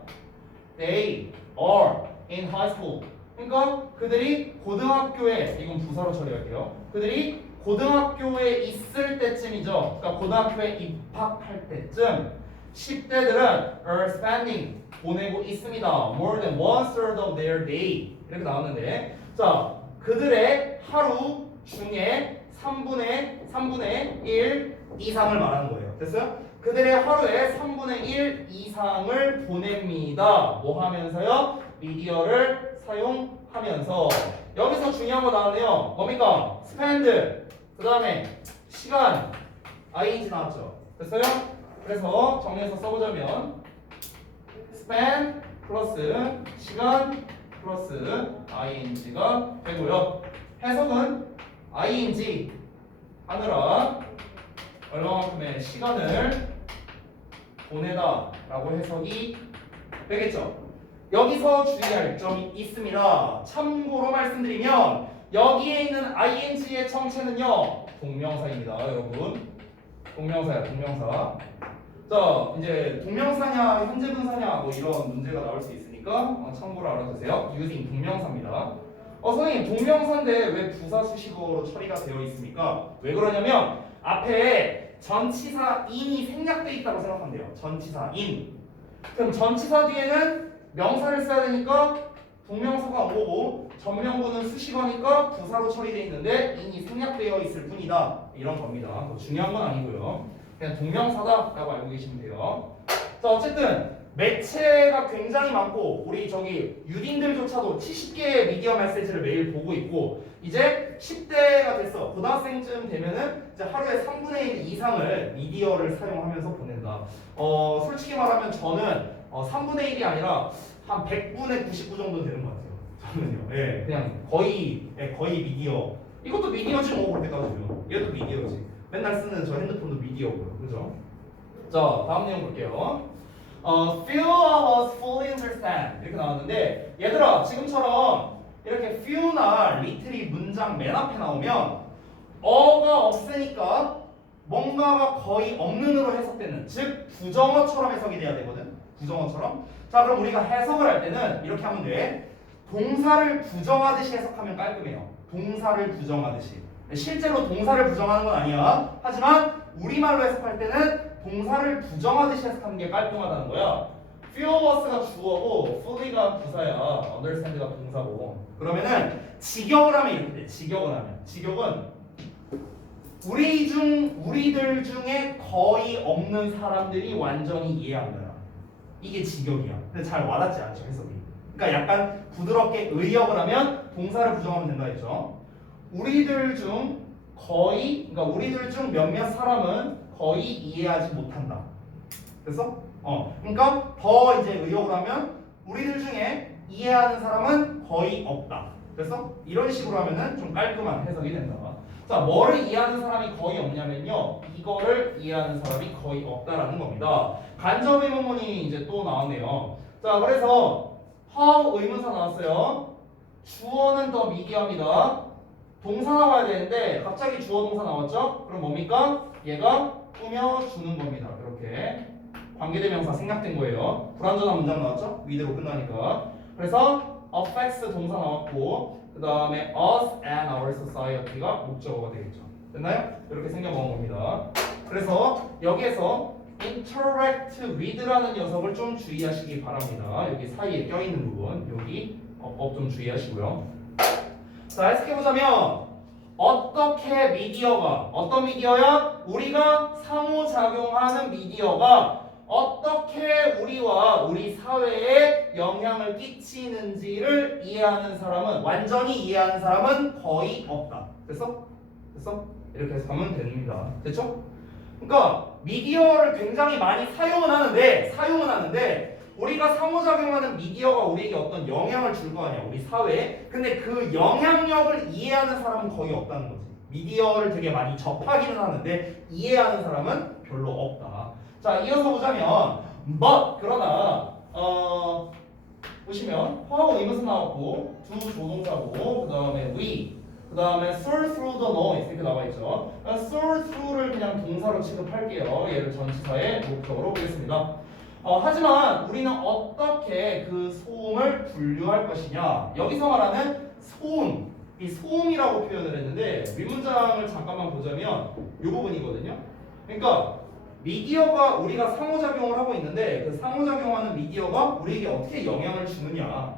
They are in high school. 그러니까 그들이 고등학교에, 이건 부사로 처리할게요. 그들이 고등학교에 있을 때쯤이죠. 그러니까 고등학교에 입학할 때쯤 10대들은 are spending 보내고 있습니다. More than 1/3 of their day 이렇게 나왔는데, 자, 그들의 하루 중에 3분의 1 이상을 말하는 거예요. 됐어요? 그들의 하루에 3분의 1 이상을 보냅니다. 뭐 하면서요? 미디어를 사용하면서. 여기서 중요한 거 나왔네요. 뭡니까? spend. 그 다음에 시간. ing 나왔죠. 됐어요? 그래서 정리해서 써보자면 spend 플러스 시간 플러스 ing가 되고요. 해석은 ing 하느라 얼마만큼의 시간을 보내다 라고 해석이 되겠죠. 여기서 주의할 점이 있습니다. 참고로 말씀드리면 여기에 있는 ing의 정체는요 동명사입니다. 여러분 동명사야. 동명사. 자, 이제 동명사냐 현재 분사냐 뭐 이런 문제가 나올 수 있으니까 참고로 알아두세요. using 동명사입니다. 선생님 동명사인데 왜 부사 수식어로 처리가 되어 있습니까? 왜 그러냐면 앞에 전치사 in이 생략돼 있다고 생각하면 돼요. 전치사 in. 그럼 전치사 뒤에는 명사를 써야 되니까 동명사가 온 거고 전명구는 수식어니까 부사로 처리되어 있는데 in이 생략되어 있을 뿐이다. 이런 겁니다. 뭐 중요한 건 아니고요. 그냥 동명사다라고 알고 계시면 돼요. 자, 어쨌든 매체가 굉장히 많고 우리 저기 유딩들조차도 70개의 미디어 메시지를 매일 보고 있고 이제 10대가 됐어. 고등학생쯤 되면은 이제 하루에 3분의 1 이상을 미디어를 사용하면서 보낸다. 솔직히 말하면 저는 3분의 1이 아니라 한 100분의 99 정도 되는 것 같아요. 저는요. 예, 그냥 거의 미디어. 이것도 미디어지 뭐 그렇게 따지면. 얘도 미디어지. 맨날 쓰는 저 핸드폰도 미디어고요. 그죠? 자, 다음 내용 볼게요. few of us fully understand 이렇게 나왔는데 얘들아 지금처럼 이렇게 few나 little이 문장 맨 앞에 나오면 어가 없으니까 뭔가가 거의 없는으로 해석되는 즉 부정어처럼 해석이 돼야 되거든. 부정어처럼. 자, 그럼 우리가 해석을 할 때는 이렇게 하면 돼. 동사를 부정하듯이 해석하면 깔끔해요. 동사를 부정하듯이. 실제로 동사를 부정하는 건 아니야. 하지만 우리말로 해석할 때는 동사를 부정하듯이 해석하는 게 깔끔하다는 거야. few of us가 주어고 fully가 부사야. understand가 동사고. 그러면은 직역을 하면 이렇게 돼. 직역을 하면. 직역은 우리들 중에 거의 없는 사람들이 완전히 이해한 거야. 이게 직역이야. 근데 잘 와닿지 않죠, 해석이. 그러니까 약간 부드럽게 의역을 하면 동사를 부정하면 된다 했죠. 우리들 중 몇몇 사람은 거의 이해하지 못한다. 됐어? 그러니까 더 이제 의역을 하면 우리들 중에 이해하는 사람은 거의 없다. 됐어? 이런 식으로 하면은 좀 깔끔한 해석이 된다. 자, 뭐를 이해하는 사람이 거의 없냐면요, 이거를 이해하는 사람이 거의 없다라는 겁니다. 간접 의문문이 이제 또 나왔네요. 자, 그래서 how 의문사 나왔어요. 주어는 더 미디어입니다. 동사 나와야 되는데 갑자기 주어 동사 나왔죠? 그럼 뭡니까? 얘가 꾸며주는 겁니다. 이렇게 관계대명사 생략된 거예요. 불완전한 문장 나왔죠? 위대로 끝나니까. 그래서 affects 동사 나왔고, 그 다음에 us and our society가 목적어가 되겠죠. 됐나요? 이렇게 생겨먹은 겁니다. 그래서 여기에서 interact with라는 녀석을 좀 주의하시기 바랍니다. 여기 사이에 껴있는 부분, 여기 어법 좀 주의하시고요. 자, 해석해보자면 어떻게 미디어가, 어떤 미디어야? 우리가 상호작용하는 미디어가 어떻게 우리와 우리 사회에 영향을 끼치는지를 이해하는 사람은, 완전히 이해하는 사람은 거의 없다. 됐어? 됐어? 이렇게 해서 하면 됩니다. 됐죠? 그러니까 미디어를 굉장히 많이 사용은 하는데 우리가 상호작용하는 미디어가 우리에게 어떤 영향을 줄 거 아니야, 우리 사회에. 근데 그 영향력을 이해하는 사람은 거의 없다는 거지. 미디어를 되게 많이 접하기는 하는데 이해하는 사람은 별로 없다. 자, 이어서 보자면 but, 그러나 보시면 how 의문사 나왔고 do 조동사고, 그 다음에 we, 그 다음에 soar through the noise 이렇게 나와있죠. soar through를 그냥 동사로 취급할게요. 얘를 전치사의 목적으로 보겠습니다. 하지만 우리는 어떻게 그 소음을 분류할 것이냐, 여기서 말하는 소음, 이 소음이라고 표현을 했는데 윗문장을 잠깐만 보자면 이 부분이거든요. 그러니까 미디어가, 우리가 상호작용을 하고 있는데 그 상호작용하는 미디어가 우리에게 어떻게 영향을 주느냐,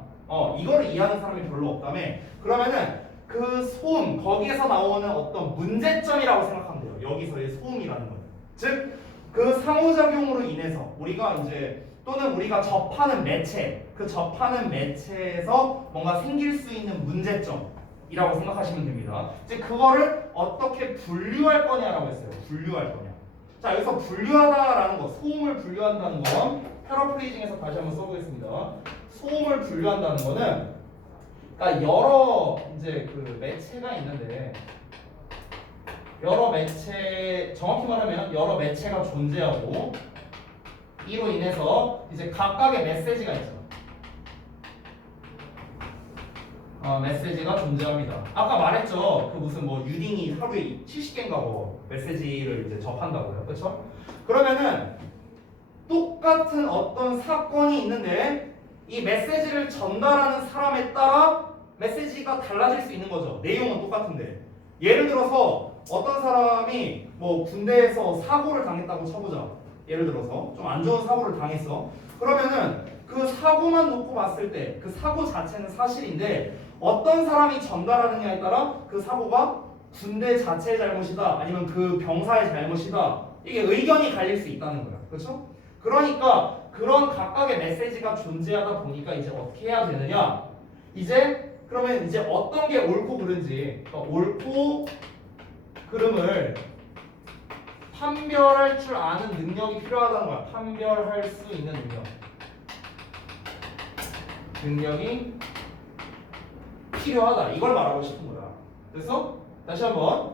이거를 이해하는 사람이 별로 없다며. 그러면은 그 소음, 거기에서 나오는 어떤 문제점이라고 생각하면 돼요. 여기서의 소음이라는 건. 즉, 그 상호작용으로 인해서 우리가 이제, 또는 우리가 접하는 매체, 그 접하는 매체에서 뭔가 생길 수 있는 문제점이라고 생각하시면 됩니다. 즉, 그거를 어떻게 분류할 거냐라고 했어요. 분류할 거냐. 자, 여기서 분류하다라는 거, 소음을 분류한다는 건 패러프레이징해서 다시 한번 써보겠습니다. 소음을 분류한다는 거는, 그러니까 여러 이제 그 매체가 있는데, 여러 매체, 정확히 말하면 여러 매체가 존재하고, 이로 인해서 이제 각각의 메시지가 있죠. 메시지가 존재합니다. 아까 말했죠. 그 무슨 뭐 유딩이 하루에 70개인가 뭐 메시지를 이제 접한다고요. 그렇죠? 그러면은 똑같은 어떤 사건이 있는데 이 메시지를 전달하는 사람에 따라 메시지가 달라질 수 있는 거죠. 내용은 똑같은데. 예를 들어서 어떤 사람이 뭐 군대에서 사고를 당했다고 쳐보자. 예를 들어서 좀 안 좋은 사고를 당했어. 그러면은 그 사고만 놓고 봤을 때 그 사고 자체는 사실인데 어떤 사람이 전달하느냐에 따라 그 사고가 군대 자체의 잘못이다, 아니면 그 병사의 잘못이다, 이게 의견이 갈릴 수 있다는 거야. 그렇죠? 그러니까 그런 각각의 메시지가 존재하다 보니까 이제 어떻게 해야 되느냐, 이제 그러면 이제 어떤 게 옳고 그른지, 그러니까 옳고 그름을 판별할 줄 아는 능력이 필요하다는 거야. 판별할 수 있는 능력이 필요하다, 이걸 말하고 싶은 거야. 됐어? 다시 한번,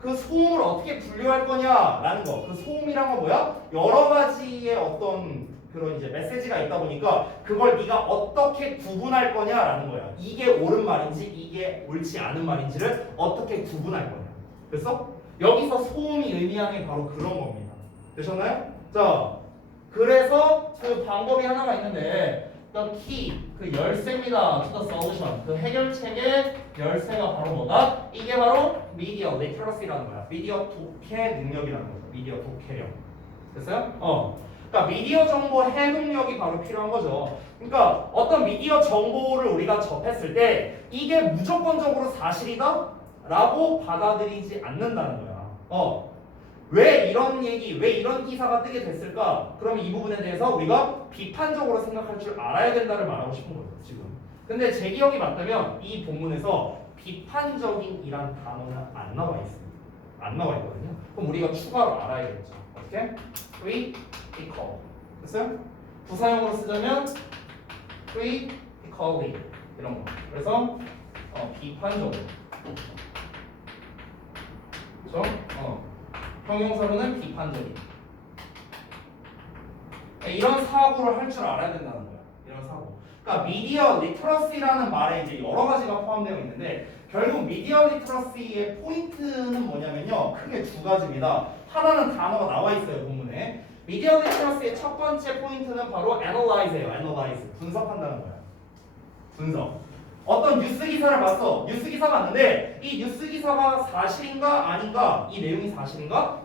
그 소음을 어떻게 분류할 거냐라는 거. 그 소음이란 건 뭐야? 여러 가지의 어떤 그런 이제 메시지가 있다 보니까 그걸 네가 어떻게 구분할 거냐라는 거야. 이게 옳은 말인지 이게 옳지 않은 말인지를 어떻게 구분할 거냐. 됐어? 여기서 소음이 의미하는 게 바로 그런 겁니다. 되셨나요? 자, 그래서 그 방법이 하나가 있는데, the key, 그 열쇠입니다. to the solution, 그 해결책의 열쇠가 바로 뭐다? 이게 바로 media literacy라는 거야. 미디어 독해 능력이라는 거죠. 미디어 독해력. 됐어요? 그러니까 미디어 정보 해독력이 바로 필요한 거죠. 그러니까 어떤 미디어 정보를 우리가 접했을 때 이게 무조건적으로 사실이다? 라고 받아들이지 않는다는 거야. 왜 이런 얘기, 왜 이런 기사가 뜨게 됐을까? 그러면 이 부분에 대해서 우리가 비판적으로 생각할 줄 알아야 된다를 말하고 싶은 거예요, 지금. 근데 제 기억이 맞다면 이 본문에서 비판적인이란 단어는 안 나와 있습니다. 안 나와 있거든요. 그럼 우리가 추가로 알아야겠죠. 어떻게? critical. 됐어요? 부사용으로 쓰자면 critically 이런 거. 그래서 비판적으로. 그렇죠? 형용사로는 비판적인. 이런 사고를 할 줄 알아야 된다는 거야. 이런 사고. 그러니까 미디어 리터러시라는 말에 이제 여러 가지가 포함되어 있는데 결국 미디어 리터러시의 포인트는 뭐냐면요. 크게 두 가지입니다. 하나는 단어가 나와 있어요, 본문에. 미디어 리터러시의 첫 번째 포인트는 바로 analyze예요. analyze. 분석한다는 거야. 분석. 어떤 뉴스 기사를 봤어. 뉴스 기사 봤는데 이 뉴스 기사가 사실인가 아닌가? 이 내용이 사실인가?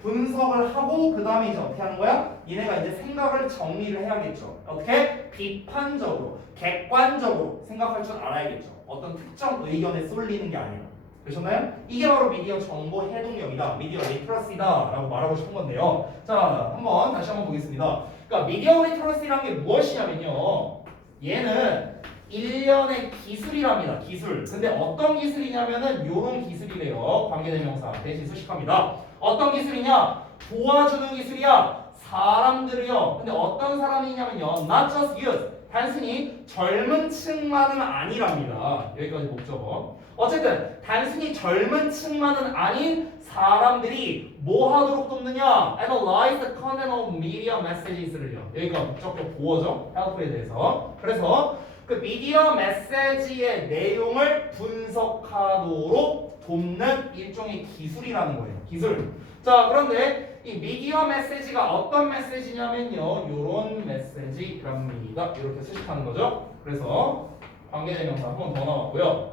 분석을 하고 그 다음에 이제 어떻게 하는 거야? 얘네가 이제 생각을 정리를 해야겠죠. 어떻게? 비판적으로, 객관적으로 생각할 줄 알아야겠죠. 어떤 특정 의견에 쏠리는 게 아니라. 그러셨나요? 이게 바로 미디어 정보 해독력이다. 미디어 리터러시다 라고 말하고 싶은 건데요. 자, 다시 한번 보겠습니다. 그러니까 미디어 리터러시라는 게 무엇이냐면요. 얘는 일련의 기술이랍니다. 기술. 근데 어떤 기술이냐면은 요런 기술이래요. 관계대명사 대신 수식합니다. 어떤 기술이냐? 도와주는 기술이야. 사람들이요. 근데 어떤 사람이냐면요. Not just youth. 단순히 젊은 층만은 아니랍니다. 여기까지 목적어. 어쨌든 단순히 젊은 층만은 아닌 사람들이 뭐 하도록 돕느냐? Analyze the content of media messages를요. 여기가 목적어 보어죠. help에 대해서. 그래서 그 미디어 메시지의 내용을 분석하도록 돕는 일종의 기술이라는 거예요. 기술. 자, 그런데 이 미디어 메시지가 어떤 메시지냐면요. 요런 메시지랍니다. 이렇게 수식하는 거죠. 그래서 관계대명사 한 번 더 나왔고요.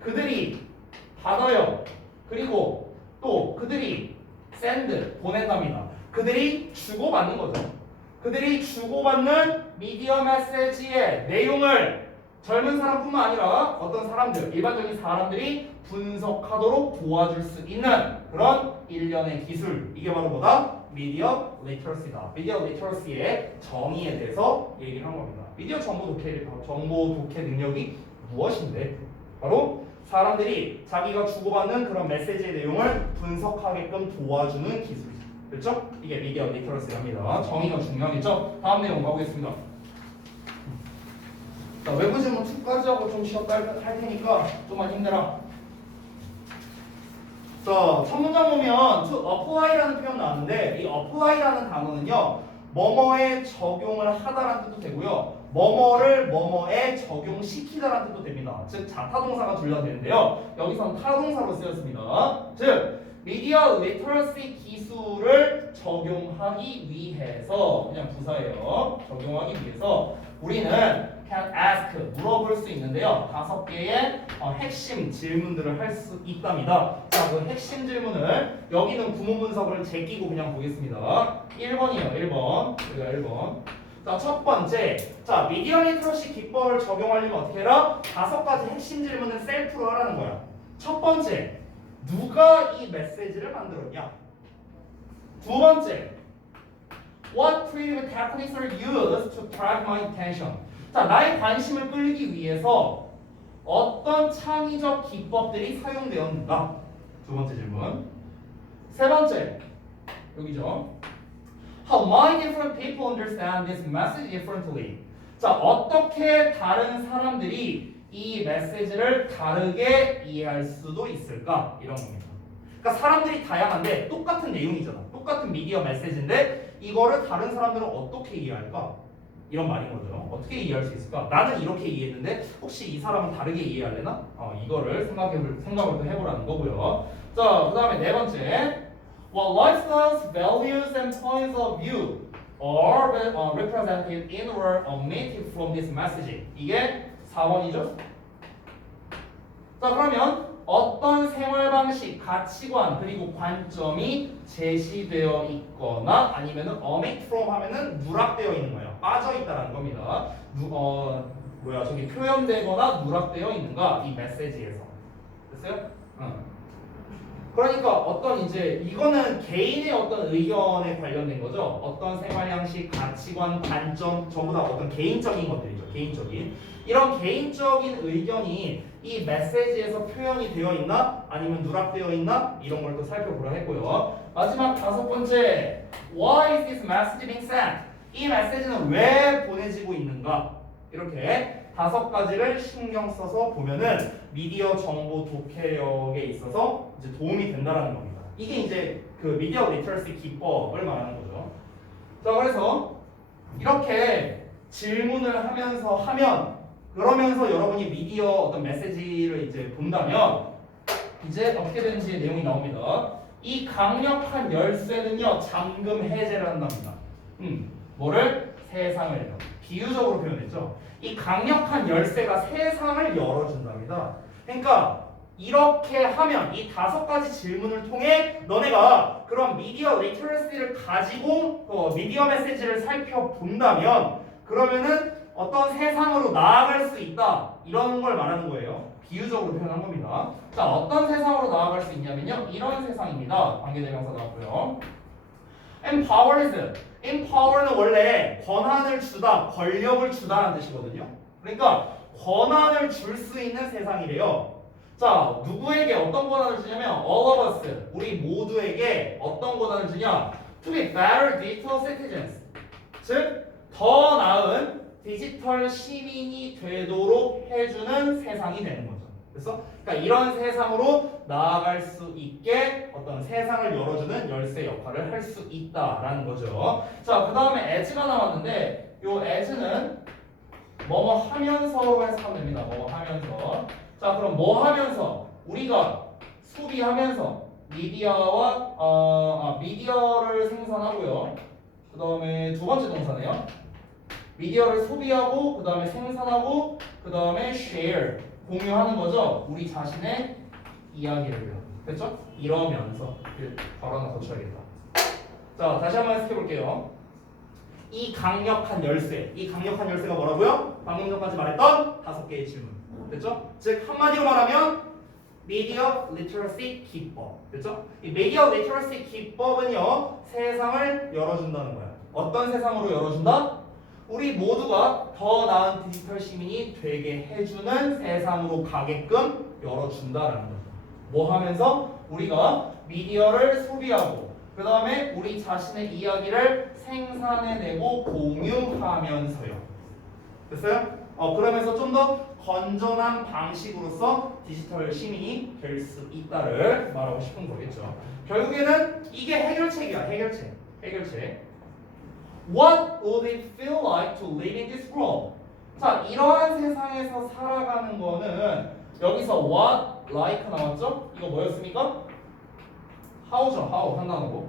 그들이 받아요. 그리고 또 그들이 send 보낸답니다. 그들이 주고받는 거죠. 그들이 주고받는 미디어 메시지의 내용을 젊은 사람뿐만 아니라 어떤 사람들, 일반적인 사람들이 분석하도록 도와줄 수 있는 그런 일련의 기술. 이게 바로 뭐다? 미디어 리터러시다. 미디어 리터러시의 정의에 대해서 얘기를 한 겁니다. 미디어 정보 독해 능력이 무엇인데? 바로 사람들이 자기가 주고받는 그런 메시지의 내용을 분석하게끔 도와주는 기술. 그렇죠? 이게 미디어 리터러시랍니다. 정의가 중요하겠죠? 다음 내용 가보겠습니다. 자, 외부 질문 2까지 하고 좀 쉬었다 할 테니까 좀만 힘내라. 자, 첫 문장 보면 to apply라는 표현 나왔는데 이 apply라는 단어는요. 뭐뭐에 적용을 하다라는 뜻도 되고요. 뭐뭐를 뭐뭐에 적용시키다라는 뜻도 됩니다. 즉 자타동사가 둘 다 되는데요. 여기서는 타동사로 쓰였습니다. 즉 미디어 리터러시 기술을 적용하기 위해서 그냥 부사예요. 적용하기 위해서 우리는 can ask 물어볼 수 있는데요. 5개의 핵심 질문들을 할 수 있답니다. 자, 그 핵심 질문을 여기는 구문 분석을 제끼고 그냥 보겠습니다. 1번이에요. 1번. 우리가 1번. 자, 첫 번째. 자, 미디어 리터러시 기법을 적용하려면 어떻게 해라? 5가지 핵심 질문을 셀프로 하라는 거야. 첫 번째. 누가 이 메시지를 만들었냐? 두 번째. What creative techniques are used to attract my attention? 자, 나의 관심을 끌기 위해서 어떤 창의적 기법들이 사용되었는가? 두 번째 질문. 세 번째. 여기죠. How might different people understand this message differently? 자, 어떻게 다른 사람들이 이 메시지를 다르게 이해할 수도 있을까? 이런 겁니다. 그러니까 사람들이 다양한데 똑같은 내용이잖아. 똑같은 미디어 메시지인데 이거를 다른 사람들은 어떻게 이해할까? 이런 말인 거죠. 어떻게 이해할 수 있을까? 나는 이렇게 이해했는데 혹시 이 사람은 다르게 이해할래나? 이거를 생각을 또 해보라는 거고요. 자, 그 다음에 네 번째. What lifestyles, values, and points of view are represented in or omitted from this message? 이게 4번이죠. 자, 그러면 어떤 생활 방식, 가치관, 그리고 관점이 제시되어 있거나 아니면은 omit from 하면은 누락되어 있는 거예요. 빠져 있다라는 겁니다. 저기 표현되거나 누락되어 있는가 이 메시지에서. 됐어요? 그러니까 어떤 이제 이거는 개인의 어떤 의견에 관련된 거죠. 어떤 생활 양식, 가치관, 관점 전부 다 어떤 개인적인 것들이죠. 개인적인 이런 개인적인 의견이 이 메시지에서 표현이 되어 있나 아니면 누락되어 있나 이런 걸 또 살펴보려 했고요. 마지막 다섯 번째, Why is this message being sent? 이 메시지는 왜 보내지고 있는가? 이렇게 다섯 가지를 신경 써서 보면은 미디어 정보 독해력에 있어서 이제 도움이 된다라는 겁니다. 이게 이제 그 미디어 리터러시 기법을 말하는 거죠. 자, 그래서 이렇게 질문을 하면 그러면서 여러분이 미디어 어떤 메시지를 이제 본다면 이제 어떻게 되는지 내용이 나옵니다. 이 강력한 열쇠는요 잠금 해제를 한답니다. 뭐를? 세상을 비유적으로 표현했죠. 이 강력한 열쇠가 세상을 열어준답니다. 그러니까 이렇게 하면 이 다섯 가지 질문을 통해 너네가 그런 미디어 리터러시를 가지고 미디어 메시지를 살펴본다면 그러면은 어떤 세상으로 나아갈 수 있다 이런 걸 말하는 거예요. 비유적으로 표현한 겁니다. 자, 어떤 세상으로 나아갈 수 있냐면요 이런 세상입니다. 관계대명사 나왔고요. empower는 원래 권한을 주다, 권력을 주다라는 뜻이거든요. 그러니까 권한을 줄 수 있는 세상이래요. 자, 누구에게 어떤 권한을 주냐면 all of us, 우리 모두에게 어떤 권한을 주냐? To be better digital citizens, 즉 더 나은 디지털 시민이 되도록 해주는 세상이 되는 거죠. 그래서 그러니까 이런 세상으로 나아갈 수 있게 어떤 세상을 열어주는 열쇠 역할을 할 수 있다라는 거죠. 자, 그 다음에 as가 나왔는데 요 as는 뭐뭐 하면서로 해석하면 됩니다. 뭐뭐 하면서. 자, 그럼 뭐 하면서? 우리가 소비하면서 미디어를 생산하고요. 그 다음에 두 번째 동사네요. 미디어를 소비하고 그 다음에 생산하고 그 다음에 share 공유하는 거죠. 우리 자신의 이야기를요. 됐죠? 이러면서 바로 하나 더 쳐야겠다. 자, 다시 한번 해석해 볼게요. 이 강력한 열쇠가 뭐라고요? 방금 전까지 말했던 다섯 개의 질문. 됐죠? 즉 한마디로 말하면 미디어 리터러시 기법. 됐죠? 이 미디어 리터러시 기법은요 세상을 열어준다는 거야. 어떤 세상으로 열어준다? 우리 모두가 더 나은 디지털 시민이 되게 해주는 세상으로 가게끔 열어준다라는 거죠. 뭐 하면서? 우리가 미디어를 소비하고 그 다음에 우리 자신의 이야기를 생산해내고 공유하면서요. 됐어요? 그러면서 좀 더 건전한 방식으로서 디지털 시민이 될 수 있다를 말하고 싶은 거겠죠. 결국에는 이게 해결책이야. 해결책. What would it feel like to live in this world? 자, 이러한 세상에서 살아가는 거는 여기서 what, like 나왔죠? 이거 뭐였습니까? how죠. how 한다고.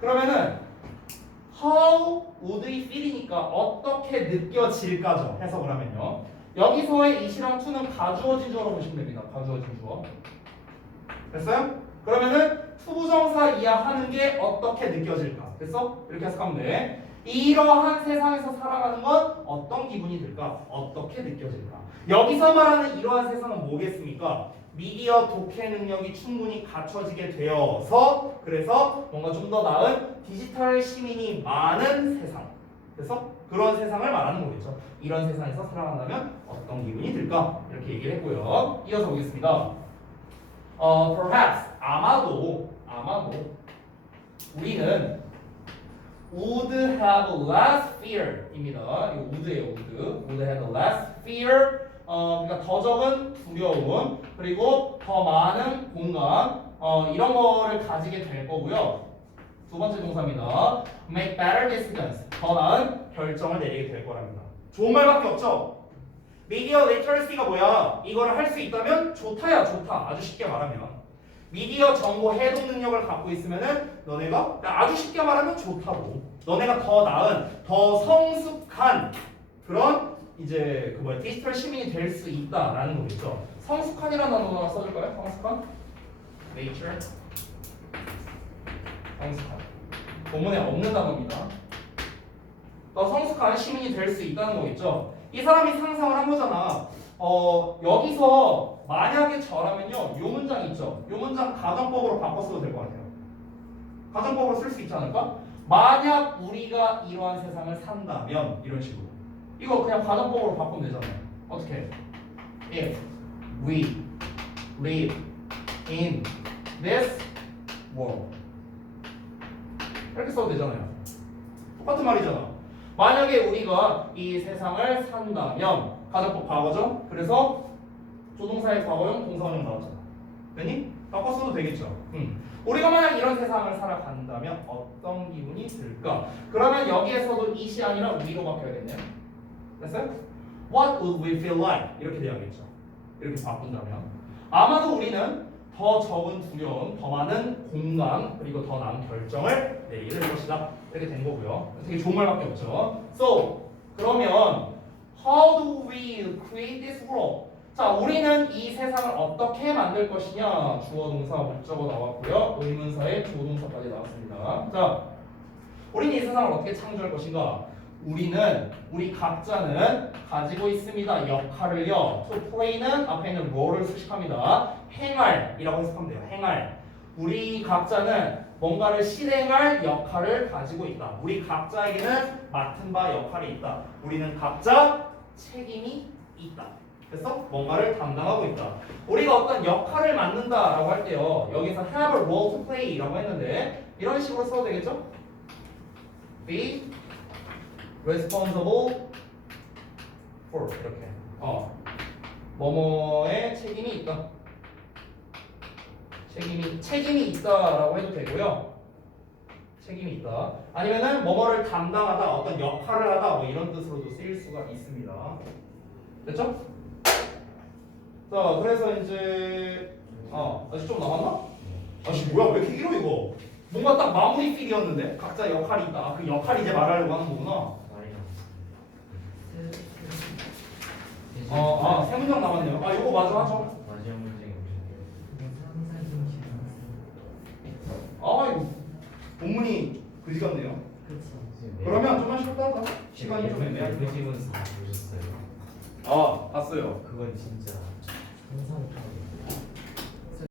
그러면은 how would it feel이니까 어떻게 느껴질까죠. 해석을 하면요. 여기서의 it이랑 to는 가주어진 주어로 보시면 됩니다. 가주어진 주어. 됐어요? 그러면은 투부정사 이하하는 게 어떻게 느껴질까? 됐어? 이렇게 해석하면 돼. 이러한 세상에서 살아가는 건 어떤 기분이 들까? 어떻게 느껴질까? 여기서 말하는 이러한 세상은 뭐겠습니까? 미디어 독해 능력이 충분히 갖춰지게 되어서 그래서 뭔가 좀 더 나은 디지털 시민이 많은 세상. 그래서 그런 세상을 말하는 거겠죠. 이런 세상에서 살아간다면 어떤 기분이 들까? 이렇게 얘기를 했고요. 이어서 보겠습니다. Perhaps 아마도 우리는 would have less fear입니다. 이거 would예요. would have less fear. 그러니까 더 적은 두려움 그리고 더 많은 공감 이런 거를 가지게 될 거고요. 두 번째 동사입니다. Make better decisions. 더 나은 결정을 내리게 될 거랍니다. 좋은 말밖에 없죠. 미디어 리터러시가 뭐야? 이거를 할 수 있다면 좋다야 좋다. 아주 쉽게 말하면 미디어 정보 해독 능력을 갖고 있으면은 너네가 아주 쉽게 말하면 좋다고. 너네가 더 나은, 더 성숙한 그런 이제 디지털 시민이 될 수 있다라는 거겠죠. 성숙한이라는 단어 하나 써줄까요? 성숙한? Nature. 성숙한. 본문에 없는 단어입니다. 더 성숙한 시민이 될 수 있다는 거겠죠. 이 사람이 상상을 한 거잖아. 여기서 만약에 저라면요, 요 문장 있죠? 요 문장 가정법으로 바꿔 써도 될 것 같아요. 가정법으로 쓸 수 있지 않을까? 만약 우리가 이러한 세상을 산다면 이런 식으로. 이거 그냥 가정법으로 바꾸면 되잖아요. 어떻게? If we live in this world. 이렇게 써도 되잖아요. 똑같은 말이잖아. 만약에 우리가 이 세상을 산다면 가정법 과거죠? 그래서 조동사의 과거형, 동사원형 나왔잖아. 됐니? 바꿔 써도 되겠죠? 우리가 만약 이런 세상을 살아간다면 어떤 기분이 들까? 그러면 여기에서도 it이 아니라 we로 바뀌어야겠네요. 됐어요? What would we feel like? 이렇게 돼야겠죠. 이렇게 바꾼다면 아마도 우리는 더 적은 두려움, 더 많은 공감, 그리고 더 나은 결정을 내릴 것이다. 이렇게 된 거고요. 되게 좋은 말밖에 없죠. So, 그러면 how do we create this world? 자, 우리는 이 세상을 어떻게 만들 것이냐? 주어, 동사, 목적어 나왔고요. 의문사에 주어, 동사까지 나왔습니다. 자, 우리는 이 세상을 어떻게 창조할 것인가? 우리 각자는 가지고 있습니다. 역할을요. To play는 앞에 있는 role을 수식합니다. 행할이라고 해석하면 돼요. 행할. 우리 각자는 뭔가를 실행할 역할을 가지고 있다. 우리 각자에게는 맡은 바 역할이 있다. 우리는 각자 책임이 있다. 그래서 뭔가를 담당하고 있다. 우리가 어떤 역할을 맡는다라고 할 때요. 여기서 have a role to play라고 했는데 이런 식으로 써도 되겠죠? Be responsible for 이렇게. 뭐뭐에 책임이 있다. 책임이 있다라고 해도 되고요. 책임이 있다. 아니면은 뭐뭐를 담당하다, 어떤 역할을 하다, 뭐 이런 뜻으로도 쓰일 수가 있습니다. 됐죠? 자, 그래서 이제 아직 좀 남았나? 아씨 뭐야 왜 이렇게 길어 이거? 뭔가 딱 마무리 필이었는데 각자 역할이 있다. 그 역할 이제 말하려고 하는 거구나. 세 문장 남았네요. 이거 마저 하죠. 마지막 문장이 이거 본문이 그지 같네요. 그러면 좀만 쉬었다 하자. 시간이 좀 애매하게. 외부지문 보셨어요? 봤어요. 그건 진짜 상상도